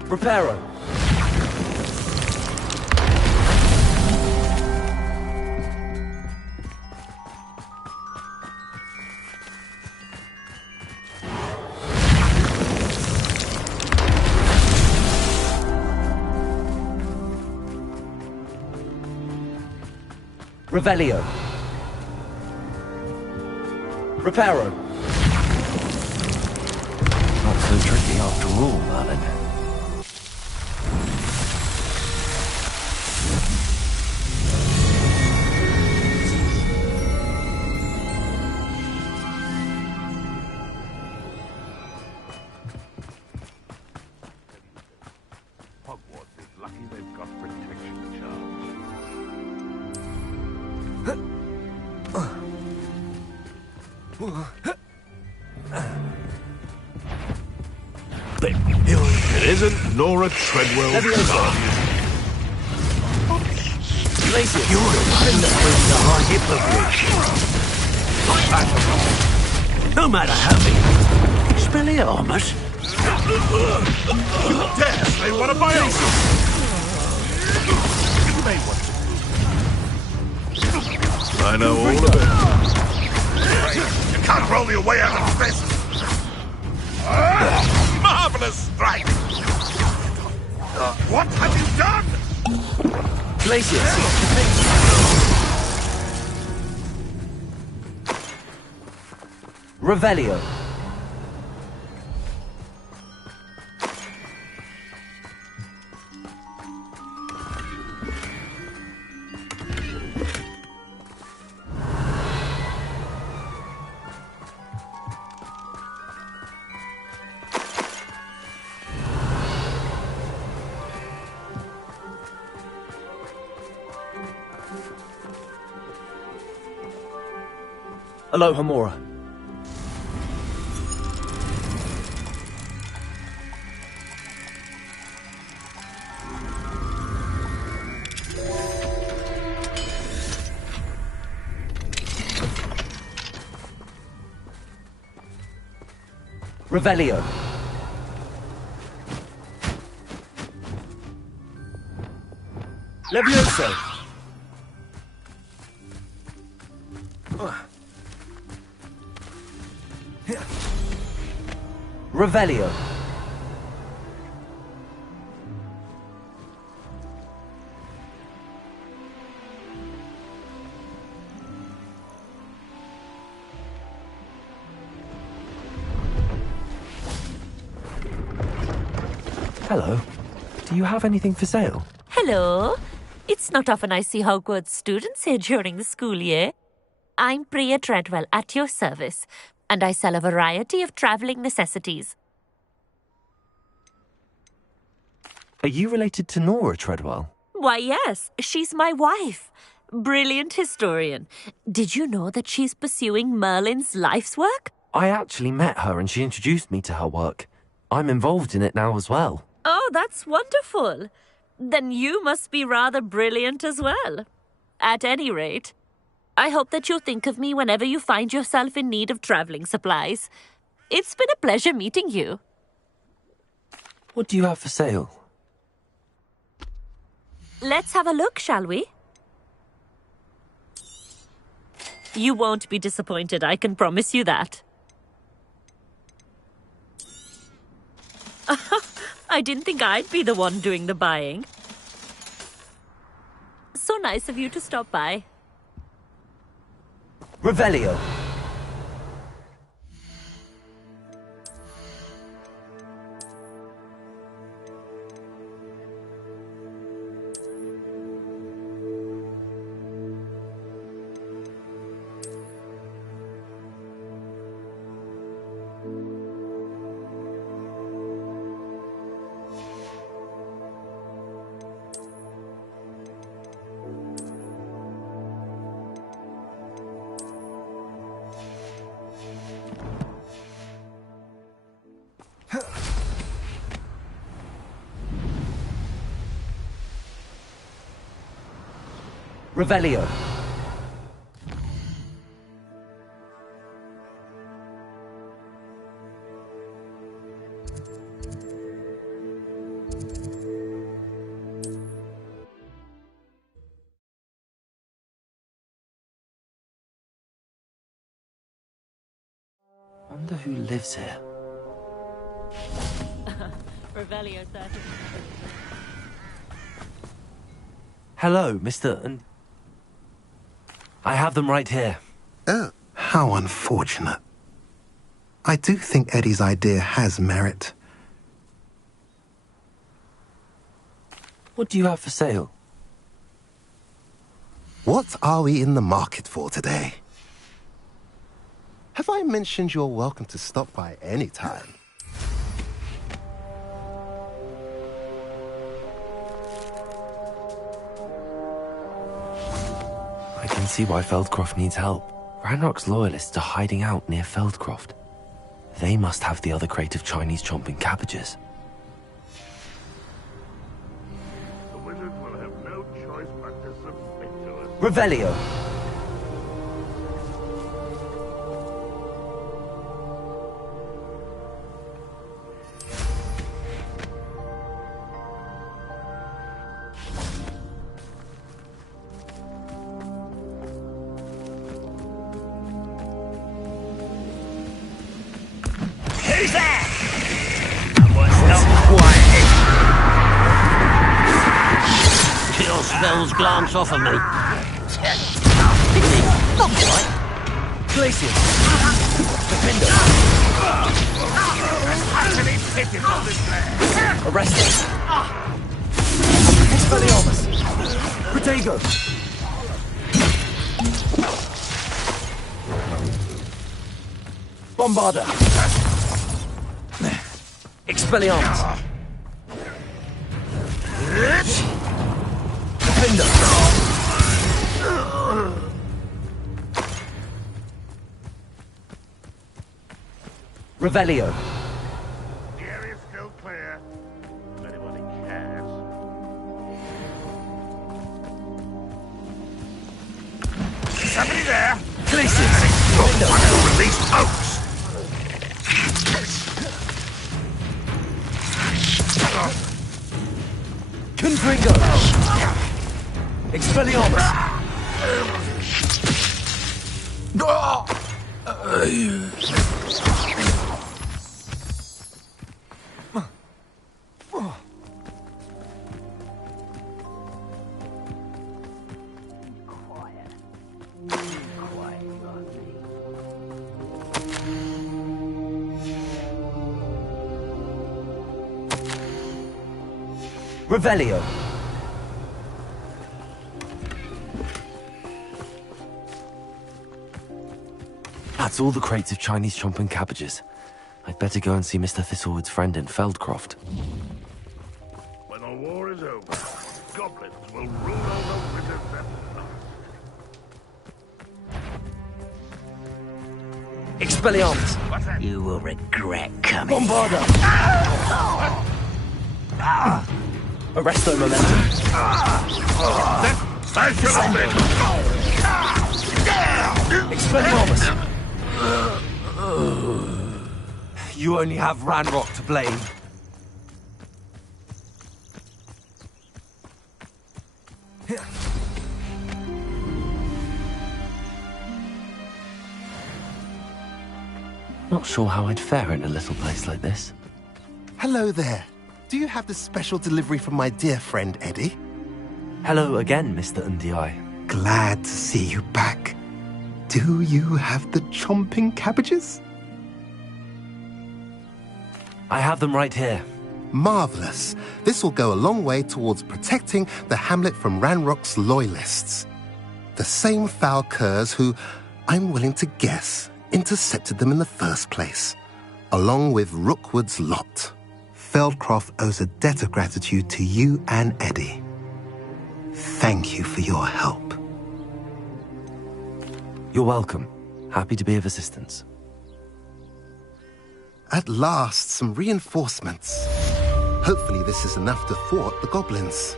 Reparo. Revelio. Reparo. Not so tricky after all, Merlin. Hogwarts is lucky they've got protection charms. It isn't Nora Treadwell's guardian. Glacius. You're the one that brings the high hypocrite. No matter how big. Expelliarmus? You dare say what about you? You may want to. I know all of it. You can't roll your way out of this. Marvelous strike! What have you done? Glacius. Revelio. Aloha Mora. Revelio. Levioso. Revelio. Hello. Do you have anything for sale? Hello. It's not often I see Hogwarts students here during the school year. I'm Priya Treadwell, at your service, and I sell a variety of travelling necessities. Are you related to Nora Treadwell? Why, yes. She's my wife. Brilliant historian. Did you know that she's pursuing Merlin's life's work? I actually met her and she introduced me to her work. I'm involved in it now as well. Oh, that's wonderful. Then you must be rather brilliant as well. At any rate, I hope that you'll think of me whenever you find yourself in need of travelling supplies. It's been a pleasure meeting you. What do you have for sale? Let's have a look, shall we? You won't be disappointed, I can promise you that. I didn't think I'd be the one doing the buying. So nice of you to stop by. Revelio. Revelio. Wonder who lives here. Revelio, certainly. Hello, Mr. and I have them right here. Oh, how unfortunate. I do think Eddie's idea has merit. What do you have for sale? What are we in the market for today? Have I mentioned you're welcome to stop by any time? I can see why Feldcroft needs help. Ranrock's loyalists are hiding out near Feldcroft. They must have the other crate of Chinese chomping cabbages. The wizard will have no choice but to submit to us. Revelio. Who's there? Someone's not quiet. Your spells glance off of me. Not quite. Glacier. Defender. Utterly pitiful display. Arrested. Expelliarmus. Protego. Bombarda. Expelliarmus. Defender. Revelio. The area's still clear. If anybody cares. Somebody there? Glaciers. You're one who released Oaks. Confringo. Expelliarmus. Revelio. That's all the crates of Chinese chomping cabbages. I'd better go and see Mr. Thistlewood's friend in Feldcroft. When the war is over, goblins will rule over wizards and... Expelliarmus. You will regret coming. Bombarda. Arresto momentum. That should have been... Expelliarmus. You only have Ranrock to blame. Not sure how I'd fare in a little place like this. Hello there. Do you have the special delivery from my dear friend Eddie? Hello again, Mr. Undiai. Glad to see you back. Do you have the chomping cabbages? I have them right here. Marvelous. This will go a long way towards protecting the hamlet from Ranrock's loyalists. The same foul curs who, I'm willing to guess, intercepted them in the first place, along with Rookwood's lot. Feldcroft owes a debt of gratitude to you and Eddie. Thank you for your help. You're welcome. Happy to be of assistance. At last, some reinforcements. Hopefully this is enough to thwart the goblins.